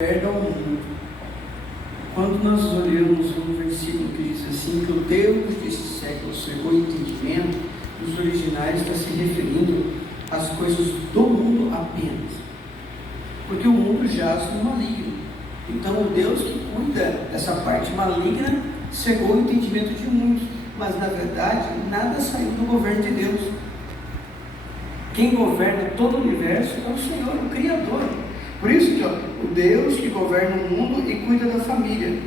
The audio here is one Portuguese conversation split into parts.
Perdão ao mundo. Quando nós olhamos um versículo que diz assim, que o Deus desse século cegou o entendimento, os originais está se referindo às coisas do mundo apenas, porque o mundo jaz no maligno. Então o Deus que cuida dessa parte maligna cegou o entendimento de muitos, mas na verdade nada saiu do governo de Deus. Quem governa todo o universo é o Senhor, o Criador. Por isso que o Deus que governa o mundo e cuida da família.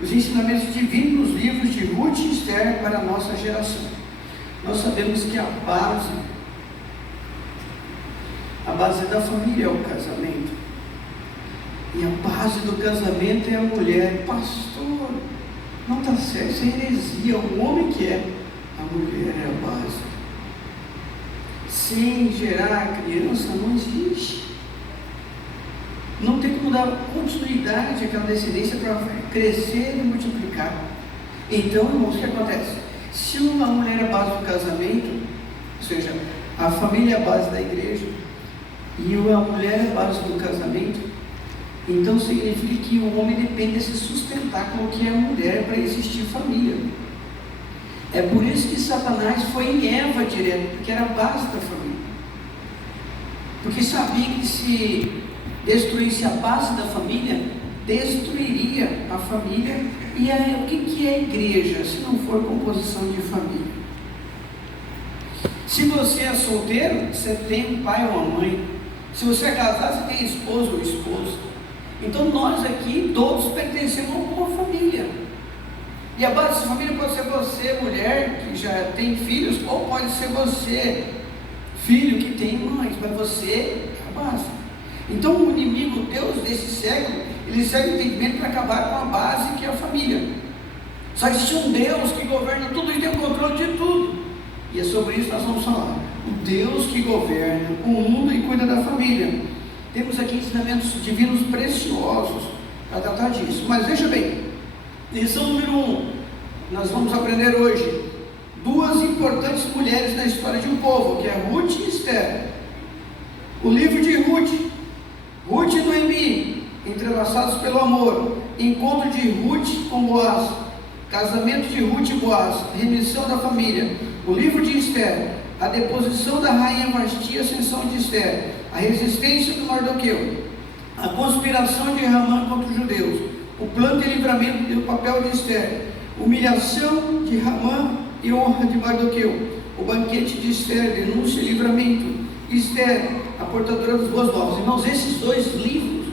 Os ensinamentos divinos nos livros de Ruth e Esther para a nossa geração. Nós sabemos que a base da família é o casamento. E a base do casamento é a mulher. Pastor, não está certo, isso é heresia. O homem que é, a mulher é a base. Sem gerar criança não existe. Não tem como dar continuidade àquela descendência para crescer e multiplicar. Então, irmãos, o que acontece? Se uma mulher é a base do casamento, ou seja, a família é a base da igreja, e a mulher é a base do casamento, então significa que o homem depende de se sustentar com o que é a mulher para existir família. É por isso que Satanás foi em Eva direto, porque era a base da família. Porque sabia que se destruísse a base da família, destruiria a família. E aí, o que é a igreja, se não for composição de família? Se você é solteiro, você tem um pai ou uma mãe. Se você é casado, você tem esposo ou esposa. Então nós aqui, todos pertencemos a uma família. E a base dessa família pode ser você, mulher, que já tem filhos, ou pode ser você, filho, que tem mães, mas você é a base. Então o inimigo, Deus desse século, ele segue o entendimento para acabar com a base que é a família. Só existe um Deus que governa tudo e tem o controle de tudo. E é sobre isso que nós vamos falar. O Deus que governa o mundo e cuida da família. Temos aqui ensinamentos divinos preciosos para tratar disso. Mas veja bem, lição número 1, nós vamos aprender hoje duas importantes mulheres na história de um povo, que é Ruth e Esther. O livro de Ruth e Noemi, entrelaçados pelo amor, encontro de Ruth com Boaz, casamento de Ruth e Boaz, remissão da família. O livro de Esther, a deposição da rainha Vasti e a ascensão de Esther, a resistência do Mardoqueu, a conspiração de Ramã contra os judeus, o plano de livramento e o papel de Esther, humilhação de Ramã e honra de Mardoqueu, o banquete de Esther, denúncia e livramento. Esther, a portadora das boas novas. Irmãos, esses dois livros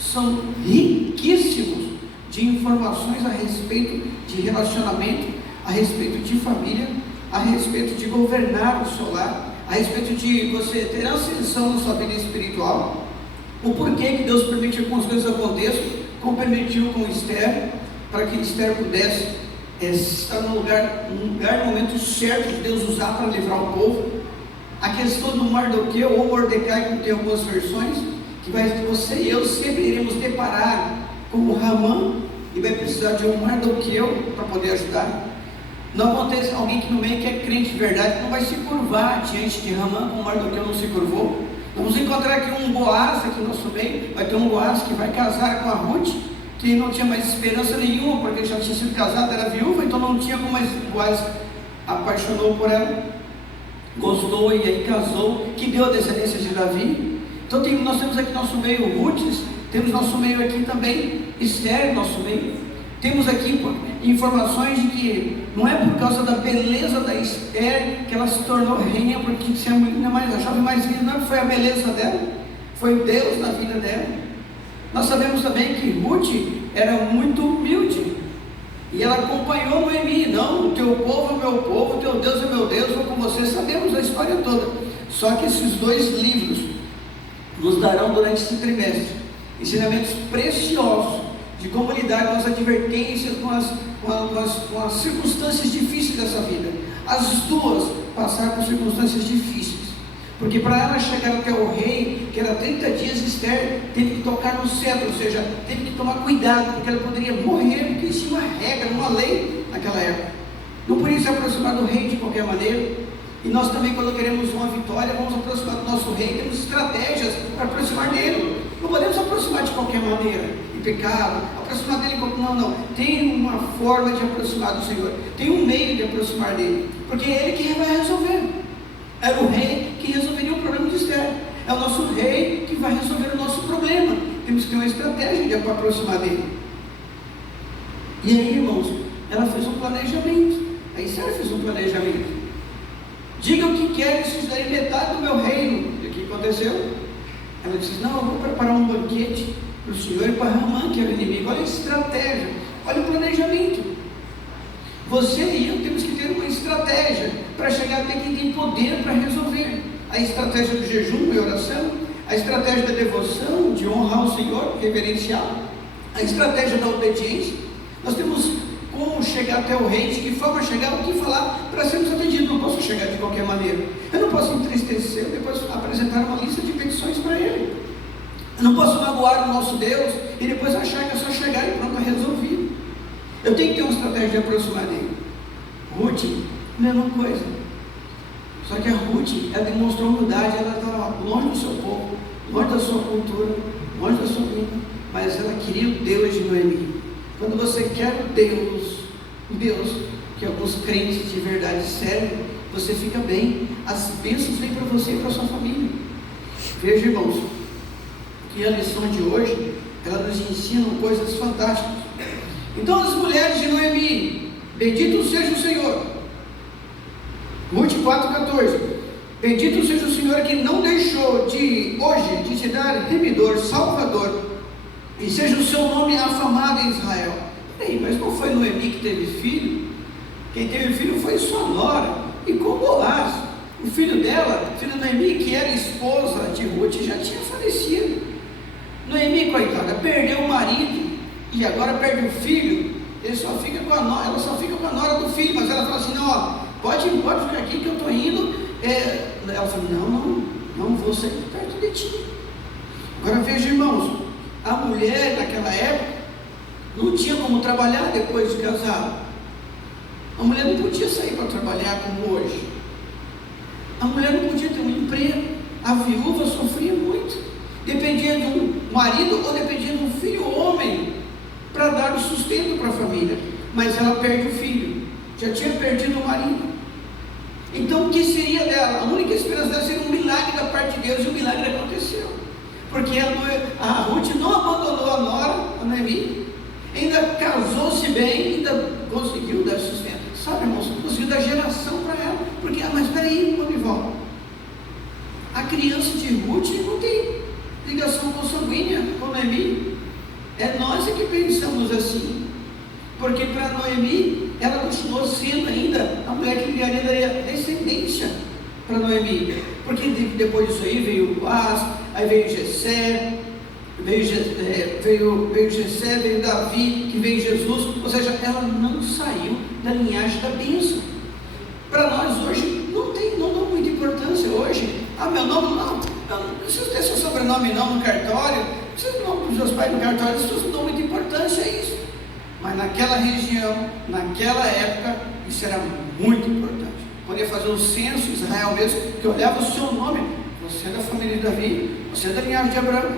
são riquíssimos de informações a respeito de relacionamento, a respeito de família, a respeito de governar o seu lar, a respeito de você ter ascensão na sua vida espiritual, o porquê que Deus permitiu que as coisas aconteçam, como permitiu com Esther, para que Esther pudesse estar no lugar, no momento certo de Deus usar para livrar o povo. A questão do Mardoqueu ou Mordecai, como tem algumas versões, que você e eu sempre iremos deparar com o Ramã e vai precisar de um Mardoqueu para poder ajudar. Não acontece alguém que no meio que é crente de verdade, não vai se curvar diante de Ramã, como Mardoqueu não se curvou. Vamos encontrar aqui um Boaz aqui no nosso meio, vai ter um Boaz que vai casar com a Ruth, que não tinha mais esperança nenhuma, porque já tinha sido casado, era viúva, então não tinha como mais. Boaz apaixonou por ela, gostou e aí casou, que deu a descendência de Davi. Então nós temos aqui nosso meio Ruth, temos nosso meio aqui também Esther, nosso meio. Temos aqui informações de que não é por causa da beleza da Esther que ela se tornou rainha, porque se a menina mais, a jovem mais linda, não foi a beleza dela, foi Deus na vida dela. Nós sabemos também que Ruth era muito humilde, e ela acompanhou Noemi. Não, o teu povo é o meu povo, o teu Deus é meu Deus, vou com você. Sabemos a história toda. Só que esses dois livros nos darão durante esse trimestre ensinamentos preciosos de como lidar com as advertências, com as circunstâncias difíceis dessa vida. As duas passaram por circunstâncias difíceis, porque para ela chegar até o rei, que era 30 dias, Esther teve que tocar no cetro, ou seja, teve que tomar cuidado, porque ela poderia morrer, porque isso é uma regra, uma lei naquela época. Não podia se aproximar do rei de qualquer maneira. E nós também, quando queremos uma vitória, vamos aproximar do nosso rei, temos estratégias para aproximar dele. Não podemos aproximar de qualquer maneira, em pecado, aproximar dele, não, tem uma forma de aproximar do Senhor, tem um meio de aproximar dele, porque é ele que vai resolver. Era o rei que resolveria o problema de Esther, é o nosso rei que vai resolver o nosso problema. Temos que ter uma estratégia de aproximar dele. E aí, irmãos, ela fez um planejamento. A Esther fez um planejamento. Diga o que quer, se darei metade do meu reino. E o que aconteceu? Ela disse: não, eu vou preparar um banquete para o Senhor e para Ramã, que é o inimigo. Olha a estratégia, olha o planejamento. Você e eu temos que ter uma estratégia para chegar até quem tem poder para resolver. A estratégia do jejum e oração, a estratégia da devoção, de honrar o Senhor, reverenciar, a estratégia da obediência. Nós temos como chegar até o rei, de que forma chegar, o que falar para sermos atendidos. Não posso chegar de qualquer maneira. Eu não posso entristecer, depois apresentar uma lista de petições para ele. Eu não posso magoar o nosso Deus e depois achar que é só chegar e pronto, está resolvido. Eu tenho que ter uma estratégia de aproximar dele. Ruth, mesma coisa. Só que a Ruth, ela demonstrou humildade, ela estava longe do seu povo, longe da sua cultura, longe da sua vida, mas ela queria o Deus de Noemi. Quando você quer o Deus que alguns crentes de verdade servem, você fica bem, as bênçãos vêm para você e para a sua família. Veja, irmãos, que a lição de hoje, ela nos ensina coisas fantásticas. Então as mulheres de Noemi, bendito seja o Senhor. Ruth 4,14. Bendito seja o Senhor que não deixou de hoje de te dar remidor, salvador, e seja o seu nome afamado em Israel. Ei, mas não foi Noemi que teve filho? Quem teve filho foi sua nora, e com Boaz. O filho dela, filho de Noemi, que era esposa de Ruth, já tinha falecido. Noemi, coitada, perdeu o marido, e agora perde o filho. Ela só fica com a nora do filho, mas ela fala assim: não, ó, pode ficar aqui que eu estou indo. Ela falou: não vou sair perto de ti. Agora veja, irmãos, a mulher naquela época não tinha como trabalhar depois de casada. A mulher não podia sair para trabalhar como hoje. A mulher não podia ter um emprego. A viúva sofria muito. Dependia de um marido ou dependia de um filho homem para dar o sustento para a família. Mas ela perde o filho. Já tinha perdido o marido. Então o que seria dela? A única esperança dela seria um milagre da parte de Deus. E o milagre aconteceu. Porque a Ruth não abandonou a nora, a Noemi, ainda casou-se bem, ainda conseguiu dar sustento. Sabe, irmãos, conseguiu dar geração para ela. Porque, mas peraí, Monival, a criança de Ruth não tem ligação consanguínea com Noemi. É nós que pensamos assim. Porque para Noemi, ela continuou sendo ainda a mulher que daria descendência para Noemi. Porque depois disso aí veio Boaz, aí veio Jessé, veio Davi, que veio Jesus. Ou seja, ela não saiu da linhagem da bênção. Para nós hoje não dá muita importância hoje. Meu nome não preciso ter seu sobrenome não no cartório, não precisa do nome dos meus pais no cartório, as pessoas não dão muita importância a isso. Mas naquela região, naquela época, isso era muito importante. Podia fazer um censo, Israel mesmo, que olhava o seu nome. Você é da família de Davi, você é da linhagem de Abraão,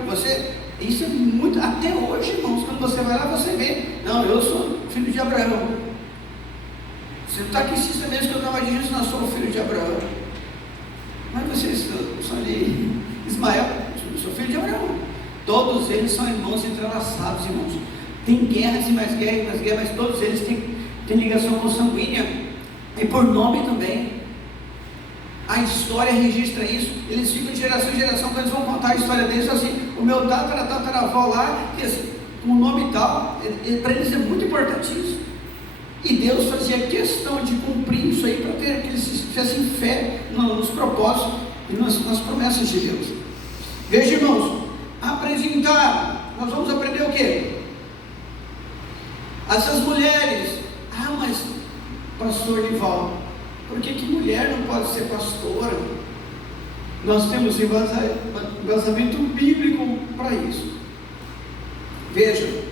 isso é muito, até hoje, irmãos, quando você vai lá, você vê, não, eu sou filho de Abraão. Você não está aqui insista mesmo que eu estava de Jesus, não, sou filho de Abraão. Mas vocês são de Ismael, eu sou filho de Abraão. Todos eles são irmãos entrelaçados, irmãos. Tem guerras e mais guerras, mas todos eles têm ligação consanguínea, e por nome também. A história registra isso. Eles ficam de geração em geração, quando eles vão contar a história deles, assim, o meu tataravó lá, que assim, com o nome tal, para eles é muito importante isso. E Deus fazia questão de cumprir isso aí, para ter que eles tivessem fé nos propósitos e nas promessas de Deus. Veja, irmãos, apresentar, nós vamos aprender o quê? Essas mulheres, mas pastor Nival, por que mulher não pode ser pastora? Nós temos embasamento bíblico para isso. Veja,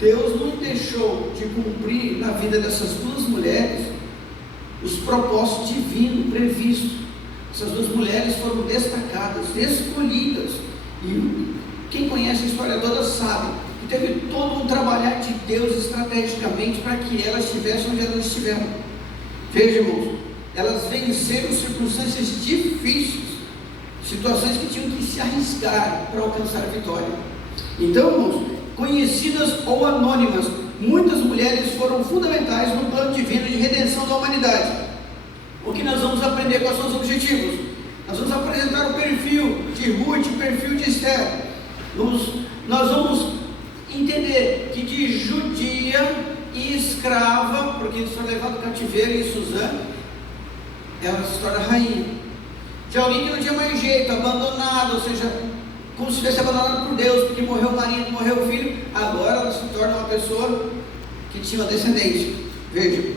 Deus não deixou de cumprir na vida dessas duas mulheres os propósitos divinos previstos. Essas duas mulheres foram destacadas, escolhidas, e Quem conhece a história toda sabe que teve todo um trabalhar de Deus estrategicamente para que elas estivessem onde elas estiveram. Veja, irmãos, elas venceram circunstâncias difíceis, situações que tinham que se arriscar para alcançar a vitória. Então, irmãos, conhecidas ou anônimas, muitas mulheres foram fundamentais no plano divino de redenção da humanidade. O que nós vamos aprender? Quais são os objetivos? Nós vamos apresentar o perfil de Ruth, o perfil de Esther. Nós vamos entender que de judia e escrava, porque eles foram levados ao cativeiro em Suzã, ela se torna rainha. De alguém que não tinha mais jeito, abandonado, ou seja, como se tivesse abandonado por Deus, porque morreu o marido, morreu o filho, agora ela se torna uma pessoa que tinha uma descendência. Veja,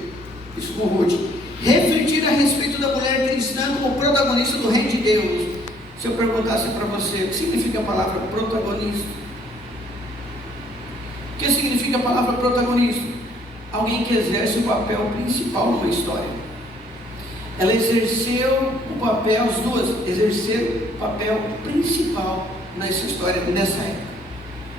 isso com Ruth. Refletir a respeito da mulher cristã como protagonista do reino de Deus. Se eu perguntasse para você, o que significa a palavra protagonista? O que significa a palavra protagonista? Alguém que exerce o papel principal numa história. Ela exerceu o papel, as duas exerceram o papel principal nessa história, nessa época.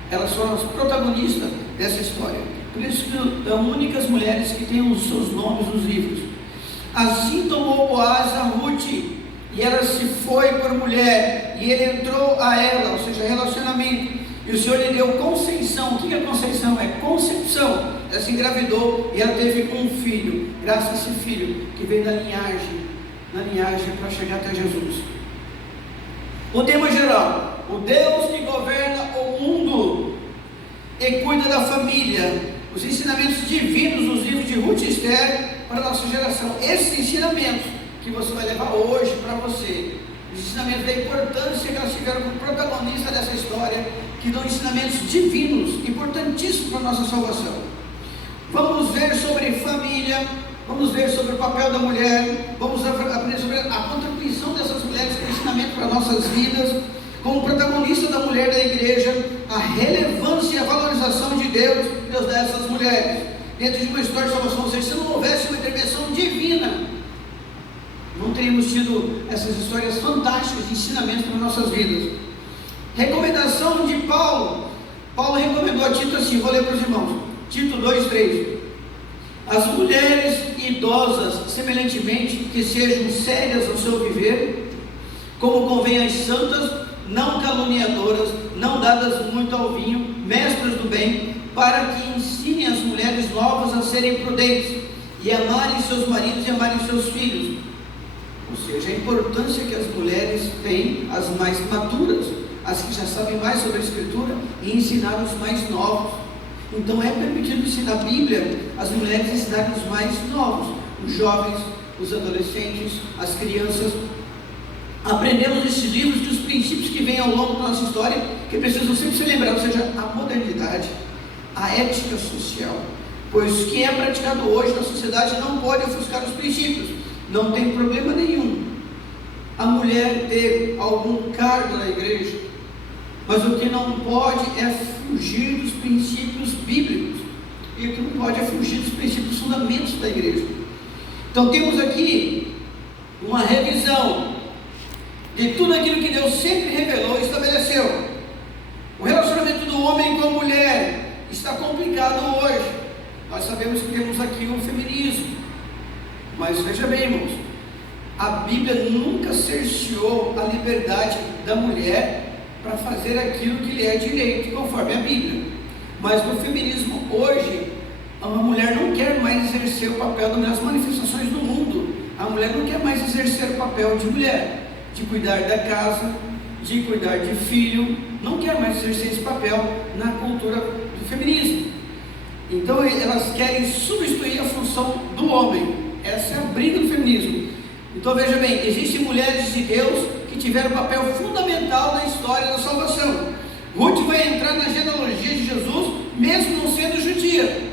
Elas foram as protagonistas dessa história. Por isso que são únicas mulheres que têm os seus nomes nos livros. Assim tomou Boaz a Ruth, e ela se foi por mulher, e ele entrou a ela, ou seja, relacionamento, e o Senhor lhe deu conceição. O que é conceição? É concepção. Ela se engravidou e ela teve um filho, graças a esse filho que veio da linhagem para chegar até Jesus. O tema geral: o Deus que governa o mundo e cuida da família. Os ensinamentos divinos nos livros de Ruth e Esther para a nossa geração. Esses ensinamentos que você vai levar hoje para você, os ensinamentos da importância que elas tiveram como protagonista dessa história, que dão ensinamentos divinos, importantíssimos para a nossa salvação. Vamos ver sobre família, vamos ver sobre o papel da mulher, vamos aprender sobre a contribuição dessas mulheres com ensinamento para nossas vidas, como protagonista da mulher da igreja, a relevância e a valorização de Deus dessas mulheres, dentro de uma história de salvação. Ou seja, se não houvesse uma intervenção divina, não teríamos tido essas histórias fantásticas de ensinamentos para nossas vidas. Recomendação de Paulo. Paulo recomendou a Tito assim, vou ler para os irmãos, Tito 2:3. As mulheres idosas, semelhantemente, que sejam sérias ao seu viver, como convém às santas, não caluniadoras, não dadas muito ao vinho, mestras do bem, para que ensinem as mulheres novas a serem prudentes, e amarem seus maridos e amarem seus filhos. Ou seja, a importância que as mulheres têm, as mais maduras, as que já sabem mais sobre a Escritura, e ensinar os mais novos. Então é permitido ensinar a Bíblia, as mulheres ensinarem os mais novos, os jovens, os adolescentes, as crianças. Aprendemos nesses livros que os princípios que vêm ao longo da nossa história, que precisam sempre ser lembrados, ou seja, a modernidade, a ética social, pois o que é praticado hoje na sociedade não pode ofuscar os princípios. Não tem problema nenhum a mulher ter algum cargo na igreja, mas o que não pode é fugir dos princípios bíblicos, e o que não pode é fugir dos princípios fundamentos da igreja. Então temos aqui uma revisão de tudo aquilo que Deus sempre revelou e estabeleceu. O relacionamento do homem com a mulher está complicado hoje. Nós sabemos que temos aqui o feminismo, mas veja bem, irmãos, a Bíblia nunca cerceou a liberdade da mulher para fazer aquilo que lhe é direito, conforme a Bíblia. Mas no feminismo hoje, a mulher não quer mais exercer o papel das manifestações do mundo. A mulher não quer mais exercer o papel de mulher, de cuidar da casa, de cuidar de filho, não quer mais exercer esse papel na cultura do feminismo. Então elas querem substituir a função do homem. Essa é a briga do feminismo. Então veja bem, existem mulheres de Deus que tiveram um papel fundamental na história da salvação. Ruth vai entrar na genealogia de Jesus, mesmo não sendo judia.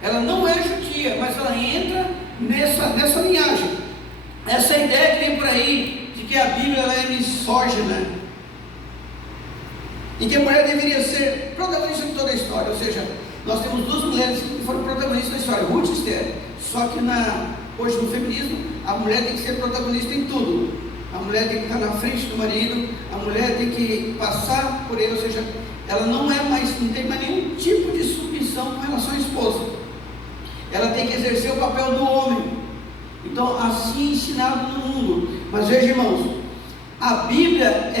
Ela não é judia, mas ela entra nessa linhagem. Essa ideia que vem por aí, de que a Bíblia ela é misógina, e que a mulher deveria ser protagonista de toda a história. Ou seja, nós temos duas mulheres que foram protagonistas da história, Ruth e Esther. Só que hoje no feminismo, a mulher tem que ser protagonista em tudo. a mulher tem que estar na frente do marido, a mulher tem que passar por ele, ou seja, ela não tem mais nenhum tipo de submissão com relação à esposa. Ela tem que exercer o papel do homem. Então, assim é ensinado no mundo. Mas veja, irmãos, a Bíblia,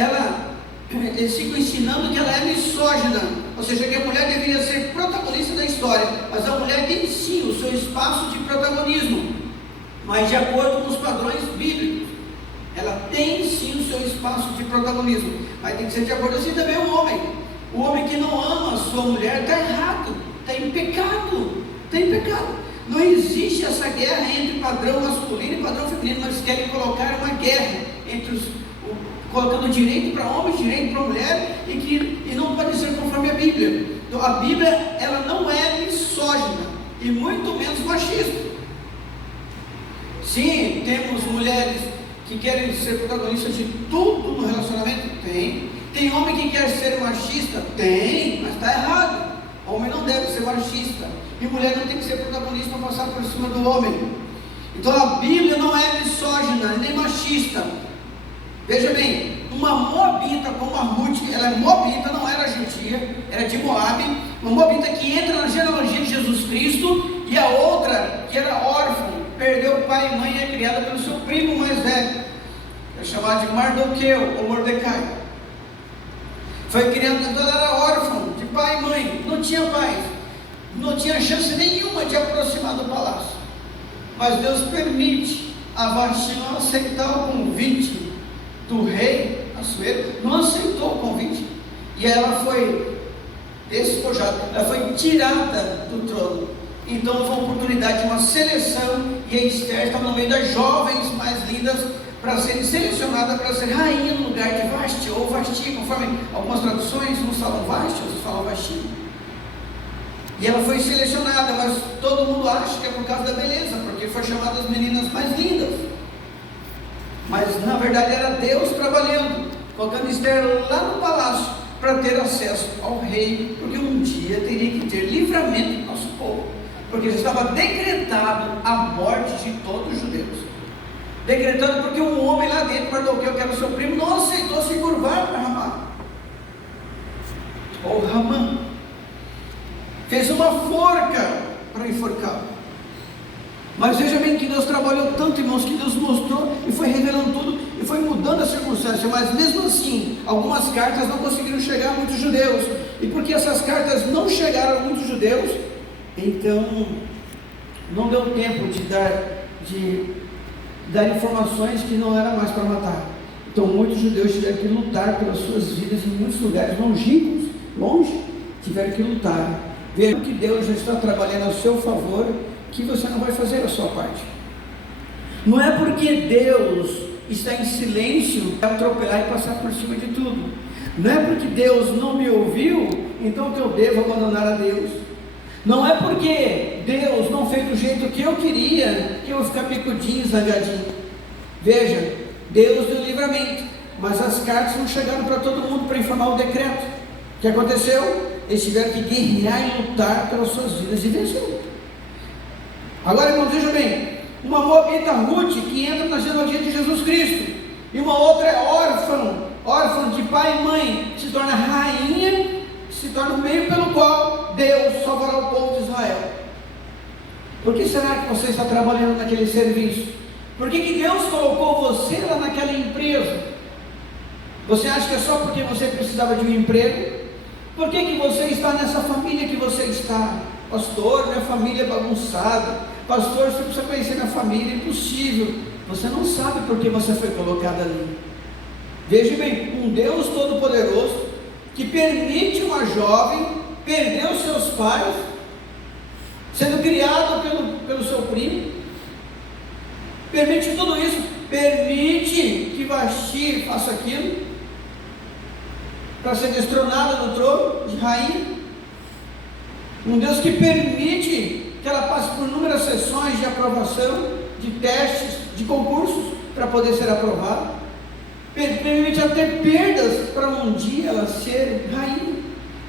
eles ficam ensinando que ela é misógina, ou seja, que a mulher deveria ser protagonista da história, mas a mulher tem sim o seu espaço de protagonismo, mas de acordo com os padrões bíblicos. Ela tem sim o seu espaço de protagonismo, mas tem que ser de acordo assim também o homem. O homem que não ama a sua mulher está errado, está em pecado, está em pecado. Não existe essa guerra entre padrão masculino e padrão feminino. Nós querem colocar uma guerra entre colocando direito para homem, direito para mulher, e não pode ser conforme a Bíblia. Então, a Bíblia, ela não é misógina e muito menos machista. Sim, temos mulheres que querem ser protagonistas de tudo no relacionamento? Tem homem que quer ser machista? Tem, mas está errado. Homem não deve ser machista, e mulher não tem que ser protagonista para passar por cima do homem. Então a Bíblia não é misógina, nem machista. Veja bem, uma moabita como a Ruth, ela é moabita, não era judia, era de Moabe, uma moabita que entra na genealogia de Jesus Cristo, e a outra, que era órfã, perdeu pai e mãe e é criada pelo seu primo mais velho, é chamado de Mardoqueu ou Mordecai. Foi criada, então ela era órfã, de pai e mãe, não tinha pais, não tinha chance nenhuma de aproximar do palácio. Mas Deus permite a Vasti não aceitar o convite do rei Assuero, não aceitou o convite, e ela foi despojada, ela foi tirada do trono. Então houve uma oportunidade de uma seleção, e a Esther estava no meio das jovens mais lindas, para serem selecionadas para ser rainha no lugar de Vasti, ou Vasti, conforme algumas traduções, uns falam Vasti, outros falam Vasti. E ela foi selecionada, mas todo mundo acha que é por causa da beleza, porque foi chamada as meninas mais lindas. Mas na verdade era Deus trabalhando, colocando Esther lá no palácio, para ter acesso ao rei, porque um dia teria que ter livramento do nosso povo, porque já estava decretado a morte de todos os judeus. Decretando porque um homem lá dentro, Mardoqueu, que era o seu primo, não aceitou se curvar para Ramá. Ou Ramã fez uma forca para enforcá-lo. Mas veja bem que Deus trabalhou tanto, irmãos, que Deus mostrou e foi revelando tudo e foi mudando a circunstância. Mas mesmo assim, algumas cartas não conseguiram chegar a muitos judeus. E porque essas cartas não chegaram a muitos judeus, então não deu tempo de dar informações que não era mais para matar. Então muitos judeus tiveram que lutar pelas suas vidas em muitos lugares longínquos, longe, tiveram que lutar. Veja que Deus já está trabalhando a seu favor, que você não vai fazer a sua parte. Não é porque Deus está em silêncio para atropelar e passar por cima de tudo. Não é porque Deus não me ouviu, então que eu devo abandonar a Deus. Não é porque Deus não fez do jeito que eu queria, que eu vou ficar picudinho, zangadinho. Veja, Deus deu livramento, mas as cartas não chegaram para todo mundo para informar o decreto. O que aconteceu? Eles tiveram que guerrear e lutar pelas suas vidas e venceram. Agora, irmãos, veja bem, uma moabita Ruth que entra na genealogia de Jesus Cristo, e uma outra é órfã de pai e mãe, se torna rainha, se torna o meio pelo qual Deus salvará o povo de Israel. Por que será que você está trabalhando naquele serviço? Por que Deus colocou você lá naquela empresa? Você acha que é só porque você precisava de um emprego? Por que você está nessa família que você está? Pastor, minha família é bagunçada. Pastor, você precisa conhecer minha família. Impossível. Você não sabe por que você foi colocado ali. Veja bem, um Deus todo-poderoso que permite uma jovem perder os seus pais, sendo criado pelo seu primo, permite tudo isso, permite que Vasti faça aquilo, para ser destronada no trono de rainha. Um Deus que permite que ela passe por inúmeras sessões de aprovação, de testes, de concursos, para poder ser aprovada. Permite até perdas para um dia ela ser rainha.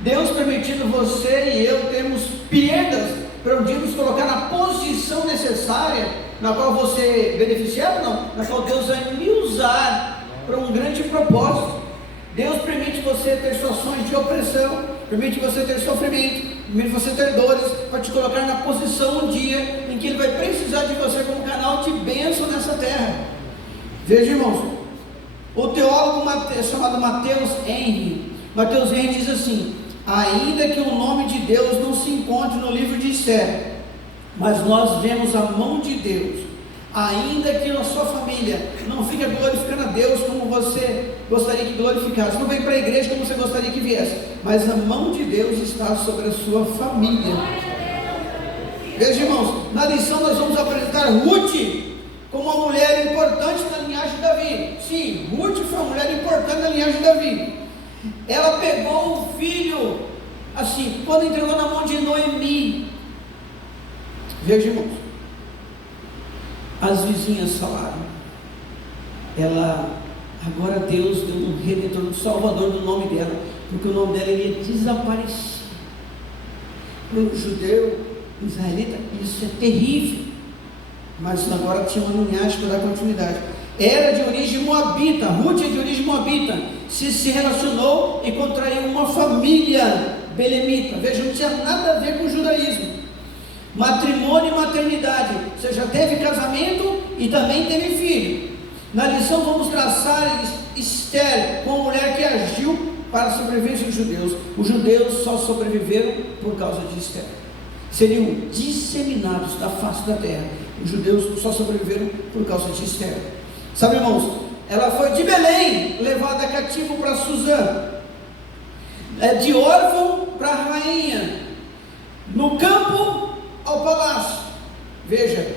Deus permitindo você e eu termos perdas para um dia nos colocar na posição necessária, na qual você beneficiar, não, na qual Deus vai me usar para um grande propósito. Deus permite você ter situações de opressão, permite você ter sofrimento, permite você ter dores, para te colocar na posição um dia em que Ele vai precisar de você como canal de bênção nessa terra. Veja, irmãos, o teólogo chamado Mateus Henry diz assim: ainda que o nome de Deus não se encontre no livro de Esther, mas nós vemos a mão de Deus, ainda que na sua família não fique glorificando a Deus como você gostaria que glorificasse, não vem para a igreja como você gostaria que viesse, mas a mão de Deus está sobre a sua família. Veja, irmãos, na lição nós vamos apresentar Ruth como uma mulher importante na linhagem de Davi. Sim, Ruth foi uma mulher importante na linhagem de Davi. Ela pegou o filho, assim, quando entregou na mão de Noemi. Veja, irmãos, as vizinhas falaram, agora Deus deu um redentor, um salvador do nome dela, porque o nome dela ia desaparecer. Para o judeu, israelita, isso é terrível, mas agora tinha uma linhagem para dar continuidade. Era de origem moabita, Ruth é de origem moabita, se relacionou e contraiu uma família belemita. Veja, não tinha nada a ver com o judaísmo. Matrimônio e maternidade, ou seja, teve casamento e também teve filho. Na lição vamos traçar Esther como mulher que agiu para a sobrevivência dos judeus. Os judeus só sobreviveram por causa de Esther. Seriam disseminados da face da terra. Os judeus só sobreviveram por causa de Esther. Sabe, irmãos, ela foi de Belém levada cativo para Suzã, de órfão para rainha, no campo ao palácio. Veja,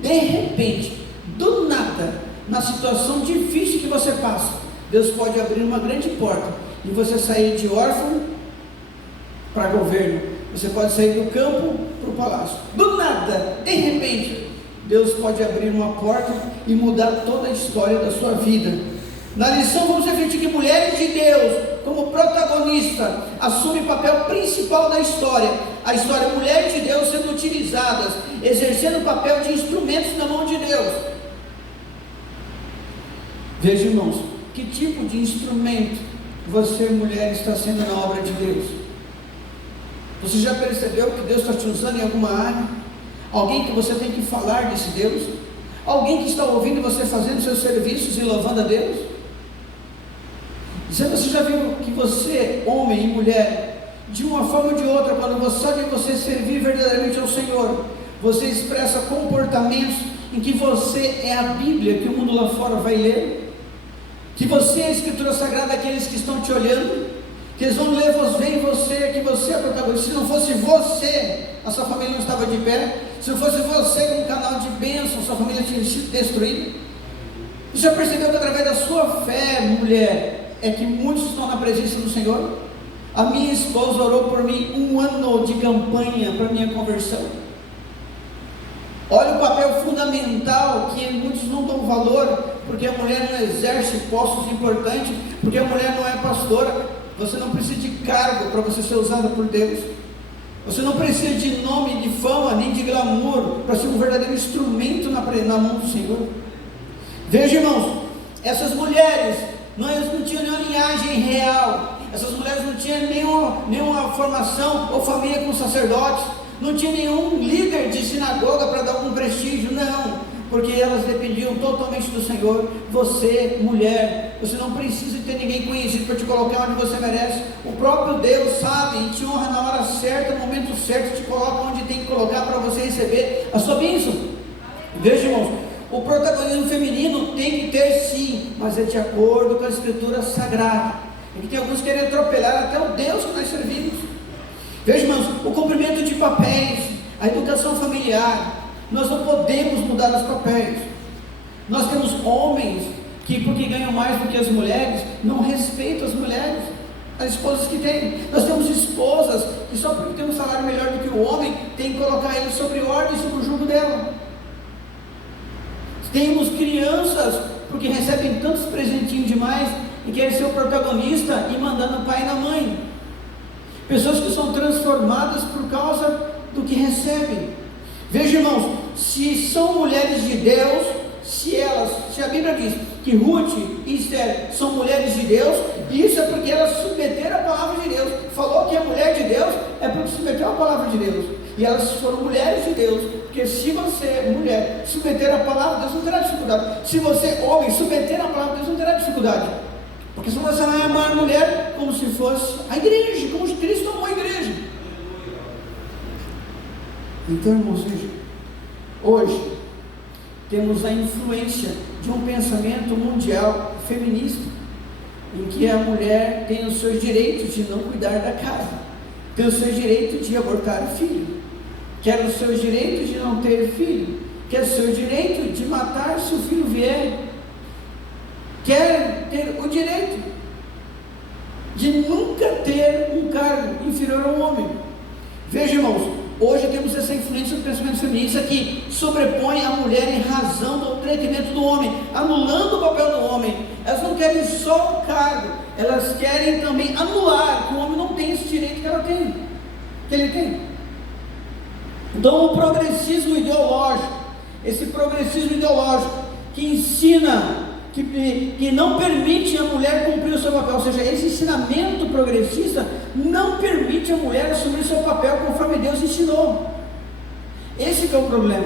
de repente, do nada, na situação difícil que você passa, Deus pode abrir uma grande porta e você sair de órfão para governo. Você pode sair do campo para o palácio. Do nada, de repente, Deus pode abrir uma porta e mudar toda a história da sua vida. Na lição vamos refletir que mulheres de Deus, como protagonista, assumem o papel principal da história. A história, mulheres de Deus sendo utilizadas, exercendo o papel de instrumentos na mão de Deus. Veja, irmãos, que tipo de instrumento você, mulher, está sendo na obra de Deus? Você já percebeu que Deus está te usando em alguma área? Alguém que você tem que falar desse Deus? Alguém que está ouvindo você fazendo seus serviços e louvando a Deus? Você já viu que você, homem e mulher, de uma forma ou de outra, quando você sabe você servir verdadeiramente ao Senhor, você expressa comportamentos em que você é a Bíblia que o mundo lá fora vai ler? Que você é a Escritura Sagrada daqueles que estão te olhando? Que eles vão ver em você, que você é protagonista. Se não fosse você, a sua família não estava de pé. Se não fosse você como canal de bênção, sua família tinha sido destruída. Você já percebeu que através da sua fé, mulher, é que muitos estão na presença do Senhor? A minha esposa orou por mim 1 ano de campanha para minha conversão. Olha o papel fundamental que muitos não dão valor, porque a mulher não exerce postos importantes, porque a mulher não é pastora. Você não precisa de cargo para você ser usada por Deus. Você não precisa de nome, de fama, nem de glamour para ser um verdadeiro instrumento na mão do Senhor. Veja, irmãos, essas mulheres não tinham nenhuma linhagem real. Essas mulheres não tinham nenhuma formação ou família com sacerdotes. Não tinha nenhum líder de sinagoga para dar algum prestígio, não, porque elas dependiam totalmente do Senhor. Você, mulher, você não precisa ter ninguém conhecido para te colocar onde você merece. O próprio Deus sabe e te honra na hora certa, no momento certo, te coloca onde tem que colocar para você receber a sua bênção. Veja, irmãos, o protagonismo feminino tem que ter sim, mas é de acordo com a Escritura Sagrada. É que tem alguns que querem atropelar até o Deus que nós servimos. Veja, irmãos, o cumprimento de papéis, a educação familiar, nós não podemos mudar os papéis. Nós temos homens que, porque ganham mais do que as mulheres, não respeitam as mulheres, as esposas que têm. Nós temos esposas que só porque tem um salário melhor do que o homem, tem que colocar ele sobre ordem, sobre o jugo dela. Temos crianças porque recebem tantos presentinhos demais e querem ser o protagonista e mandando o pai e a mãe. Pessoas que são transformadas por causa do que recebem. Veja, irmãos, se são mulheres de Deus, se a Bíblia diz que Ruth e Esther são mulheres de Deus, e isso é porque elas submeteram a palavra de Deus. Falou que é mulher de Deus, é porque submeteu a palavra de Deus. E elas foram mulheres de Deus, porque se você, mulher, submeter a palavra de Deus, não terá dificuldade. Se você, homem, submeter a palavra de Deus, não terá dificuldade. Porque senão você vai amar a mulher como se fosse a igreja, como Cristo amou a igreja. Então, irmãos, hoje temos a influência de um pensamento mundial feminista, em que a mulher tem os seus direitos de não cuidar da casa, tem o seu direito de abortar o filho, quer os seus direitos de não ter filho, quer o seu direito de matar se o filho vier, quer ter o direito de nunca ter um cargo inferior ao homem. Veja, irmãos, hoje temos essa influência do pensamento feminista que sobrepõe a mulher em razão do entendimento do homem, anulando o papel do homem. Elas não querem só o cargo, elas querem também anular que o homem não tem esse direito que ela tem, que ele tem. Então o progressismo ideológico, esse progressismo ideológico que ensina, que não permite a mulher cumprir o seu papel, ou seja, esse ensinamento progressista não permite a mulher assumir o seu papel conforme Deus ensinou. Esse que é o problema.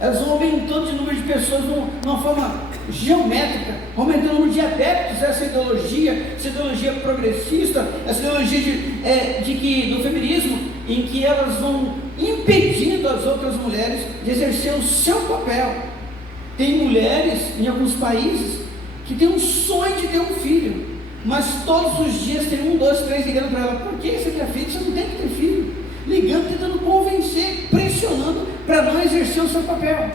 Elas vão aumentando de número de pessoas de uma forma geométrica, aumentando o número de adeptos a essa ideologia progressista, essa ideologia do feminismo, em que elas vão impedindo as outras mulheres de exercer o seu papel. Tem mulheres em alguns países que têm um sonho de ter um filho, mas todos os dias tem 1, 2, 3 ligando para ela: por que você quer filho? Você não tem que ter filho. Ligando, tentando convencer, pressionando para não exercer o seu papel.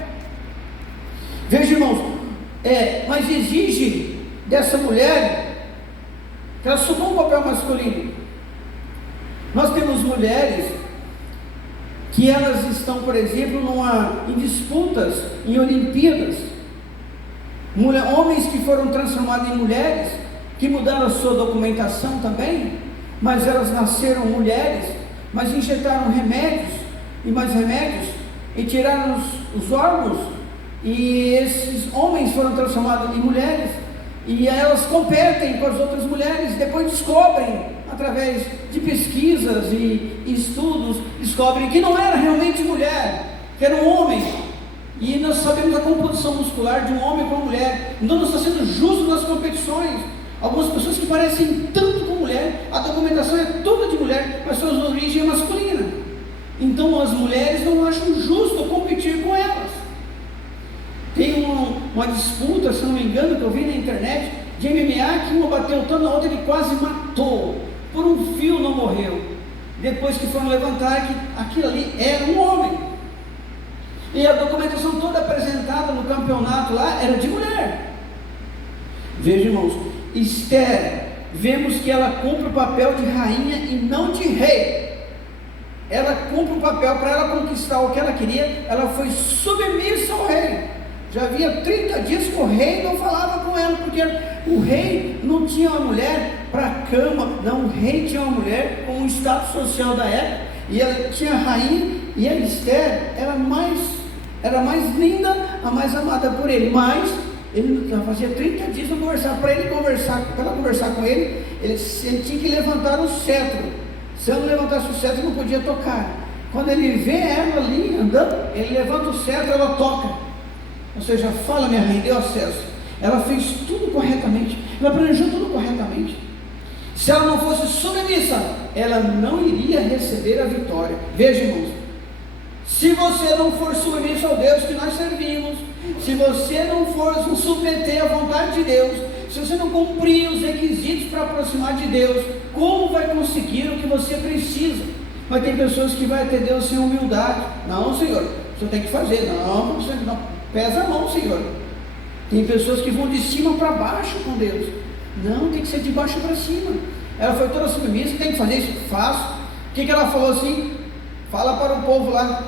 Veja, irmãos, mas exige dessa mulher que ela assuma um papel masculino. Nós temos mulheres que elas estão, por exemplo, em disputas, em Olimpíadas, homens que foram transformados em mulheres, que mudaram a sua documentação também, mas elas nasceram mulheres, mas injetaram remédios, e mais remédios, e tiraram os órgãos, e esses homens foram transformados em mulheres, e elas competem com as outras mulheres, depois descobrem, através de pesquisas e estudos, descobrem que não era realmente mulher, que era um homem. E nós sabemos a composição muscular de um homem com uma mulher. Então não está sendo justo nas competições. Algumas pessoas que parecem tanto com mulher, a documentação é toda de mulher, mas sua origem é masculina. Então as mulheres não acham justo competir com elas. Tem uma disputa, se não me engano, que eu vi na internet, de MMA, que uma bateu tanto na outra que quase matou. Por um fio não morreu. Depois que foram levantar que aquilo ali era um homem. E a documentação toda apresentada no campeonato lá era de mulher. Veja, irmãos, Esther, vemos que ela cumpre o papel de rainha e não de rei. Ela cumpre o papel, para ela conquistar o que ela queria, ela foi submissa ao rei. Já havia 30 dias que o rei não falava com ela, porque o rei não tinha uma mulher para a cama, não, o rei tinha uma mulher com o status social da época, e ela tinha a rainha, e a Esther era mais linda, a mais amada por ele, mas ele fazia 30 dias para conversar, para ela conversar com ele, ele tinha que levantar o cetro. Se ela não levantasse o cetro, não podia tocar. Quando ele vê ela ali andando, ele levanta o cetro, ela toca. Ou seja, fala, minha rainha, deu acesso. Ela fez tudo corretamente, ela planejou tudo corretamente. Se ela não fosse submissa, ela não iria receber a vitória. Veja, irmãos, se você não for submisso ao Deus que nós servimos, se você não for se submeter à vontade de Deus, se você não cumprir os requisitos para aproximar de Deus, como vai conseguir o que você precisa? Mas tem pessoas que vão até Deus sem humildade. Não, Senhor, você tem que fazer. Não, você não. Pesa a mão, Senhor. Tem pessoas que vão de cima para baixo com Deus. Não, tem que ser de baixo para cima. Ela foi toda submissa, tem que fazer isso, faço. O que ela falou assim? Fala para o povo lá,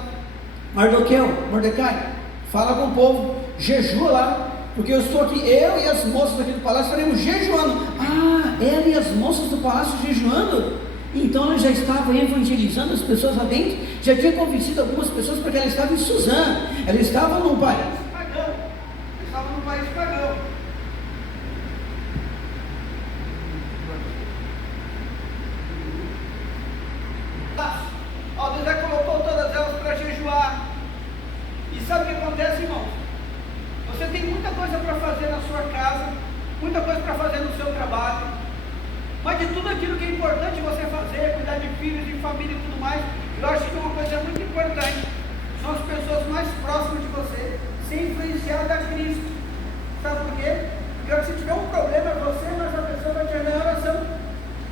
Mordecai, fala com o povo, jejua lá, porque eu estou aqui, eu e as moças aqui do palácio estaremos jejuando. Ah, ela e as moças do palácio jejuando? Então ela já estava evangelizando as pessoas lá dentro, já tinha convencido algumas pessoas, porque ela estava em Suzã, ela estava num país pagão, E sabe o que acontece, irmão? Você tem muita coisa para fazer na sua casa, muita coisa para fazer no seu trabalho, mas de tudo aquilo que é importante você fazer, cuidar de filhos, de família e tudo mais, eu acho que uma coisa muito importante são as pessoas mais próximas de você ser influenciadas a Cristo. Sabe por quê? Porque se tiver um problema é você, mas a pessoa vai te ajudar em oração.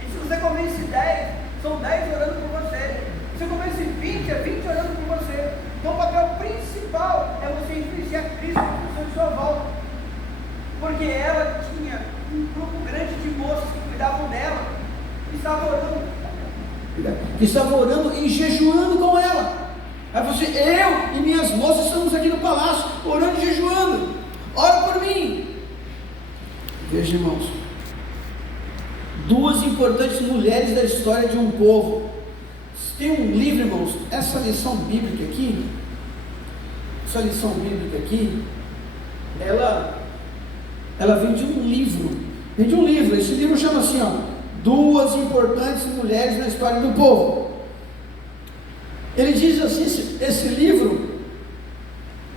E se você convence 10, são 10 orando por você. Se você convence 20, é 20 orando por você. Então o papel principal é você influenciar Cristo na sua volta. Porque ela tinha um grupo grande de moças que cuidavam dela, que estavam orando e jejuando com ela. Aí você, eu e minhas moças estamos aqui no palácio, orando e jejuando. Ora por mim. Veja, irmãos, duas importantes mulheres da história de um povo. Tem um livro, irmãos, essa lição bíblica aqui, ela vem de um livro, esse livro chama assim, Duas Importantes Mulheres na História do Povo. Ele diz assim, esse livro,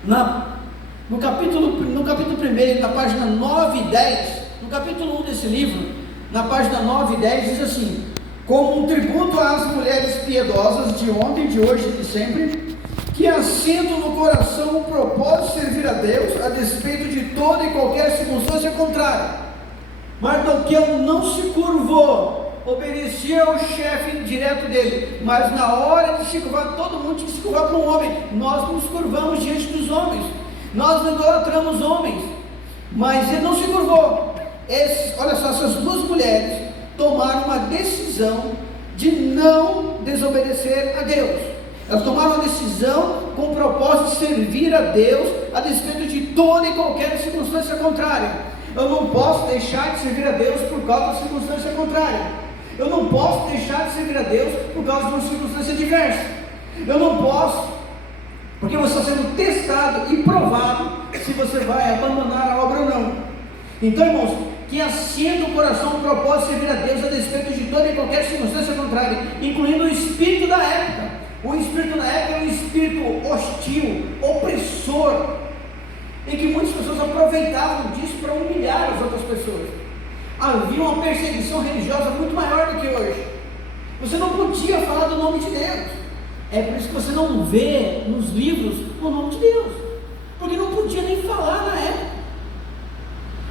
no capítulo 1, na página 9 e 10, no capítulo 1 desse livro, na página 9 e 10, diz assim: como um tributo às mulheres piedosas de ontem, de hoje e de sempre, que assentam no coração o propósito de servir a Deus, a despeito de toda e qualquer circunstância contrária. Mardoqueu não se curvou, obedecia ao chefe direto dele, mas na hora de se curvar, todo mundo tinha que se curvar para um homem. Nós nos curvamos diante dos homens, nós não idolatramos homens, mas ele não se curvou. Olha só, essas duas mulheres tomaram uma decisão de não desobedecer a Deus. Elas tomaram uma decisão com o propósito de servir a Deus, a despeito de toda e qualquer circunstância contrária. Eu não posso deixar de servir a Deus por causa da circunstância contrária. Eu não posso deixar de servir a Deus por causa de uma circunstância diversa. Eu não posso, porque você está sendo testado e provado se você vai abandonar a obra ou não. Então, irmãos, que assenta o coração o propósito de servir a Deus a despeito de toda e qualquer circunstância contrária, incluindo o espírito da época. O espírito da época é um espírito hostil, opressor, em que muitas pessoas aproveitavam disso para humilhar as outras pessoas. Havia uma perseguição religiosa muito maior do que hoje. Você não podia falar do nome de Deus. É por isso que você não vê nos livros o nome de Deus, porque não podia nem falar na época.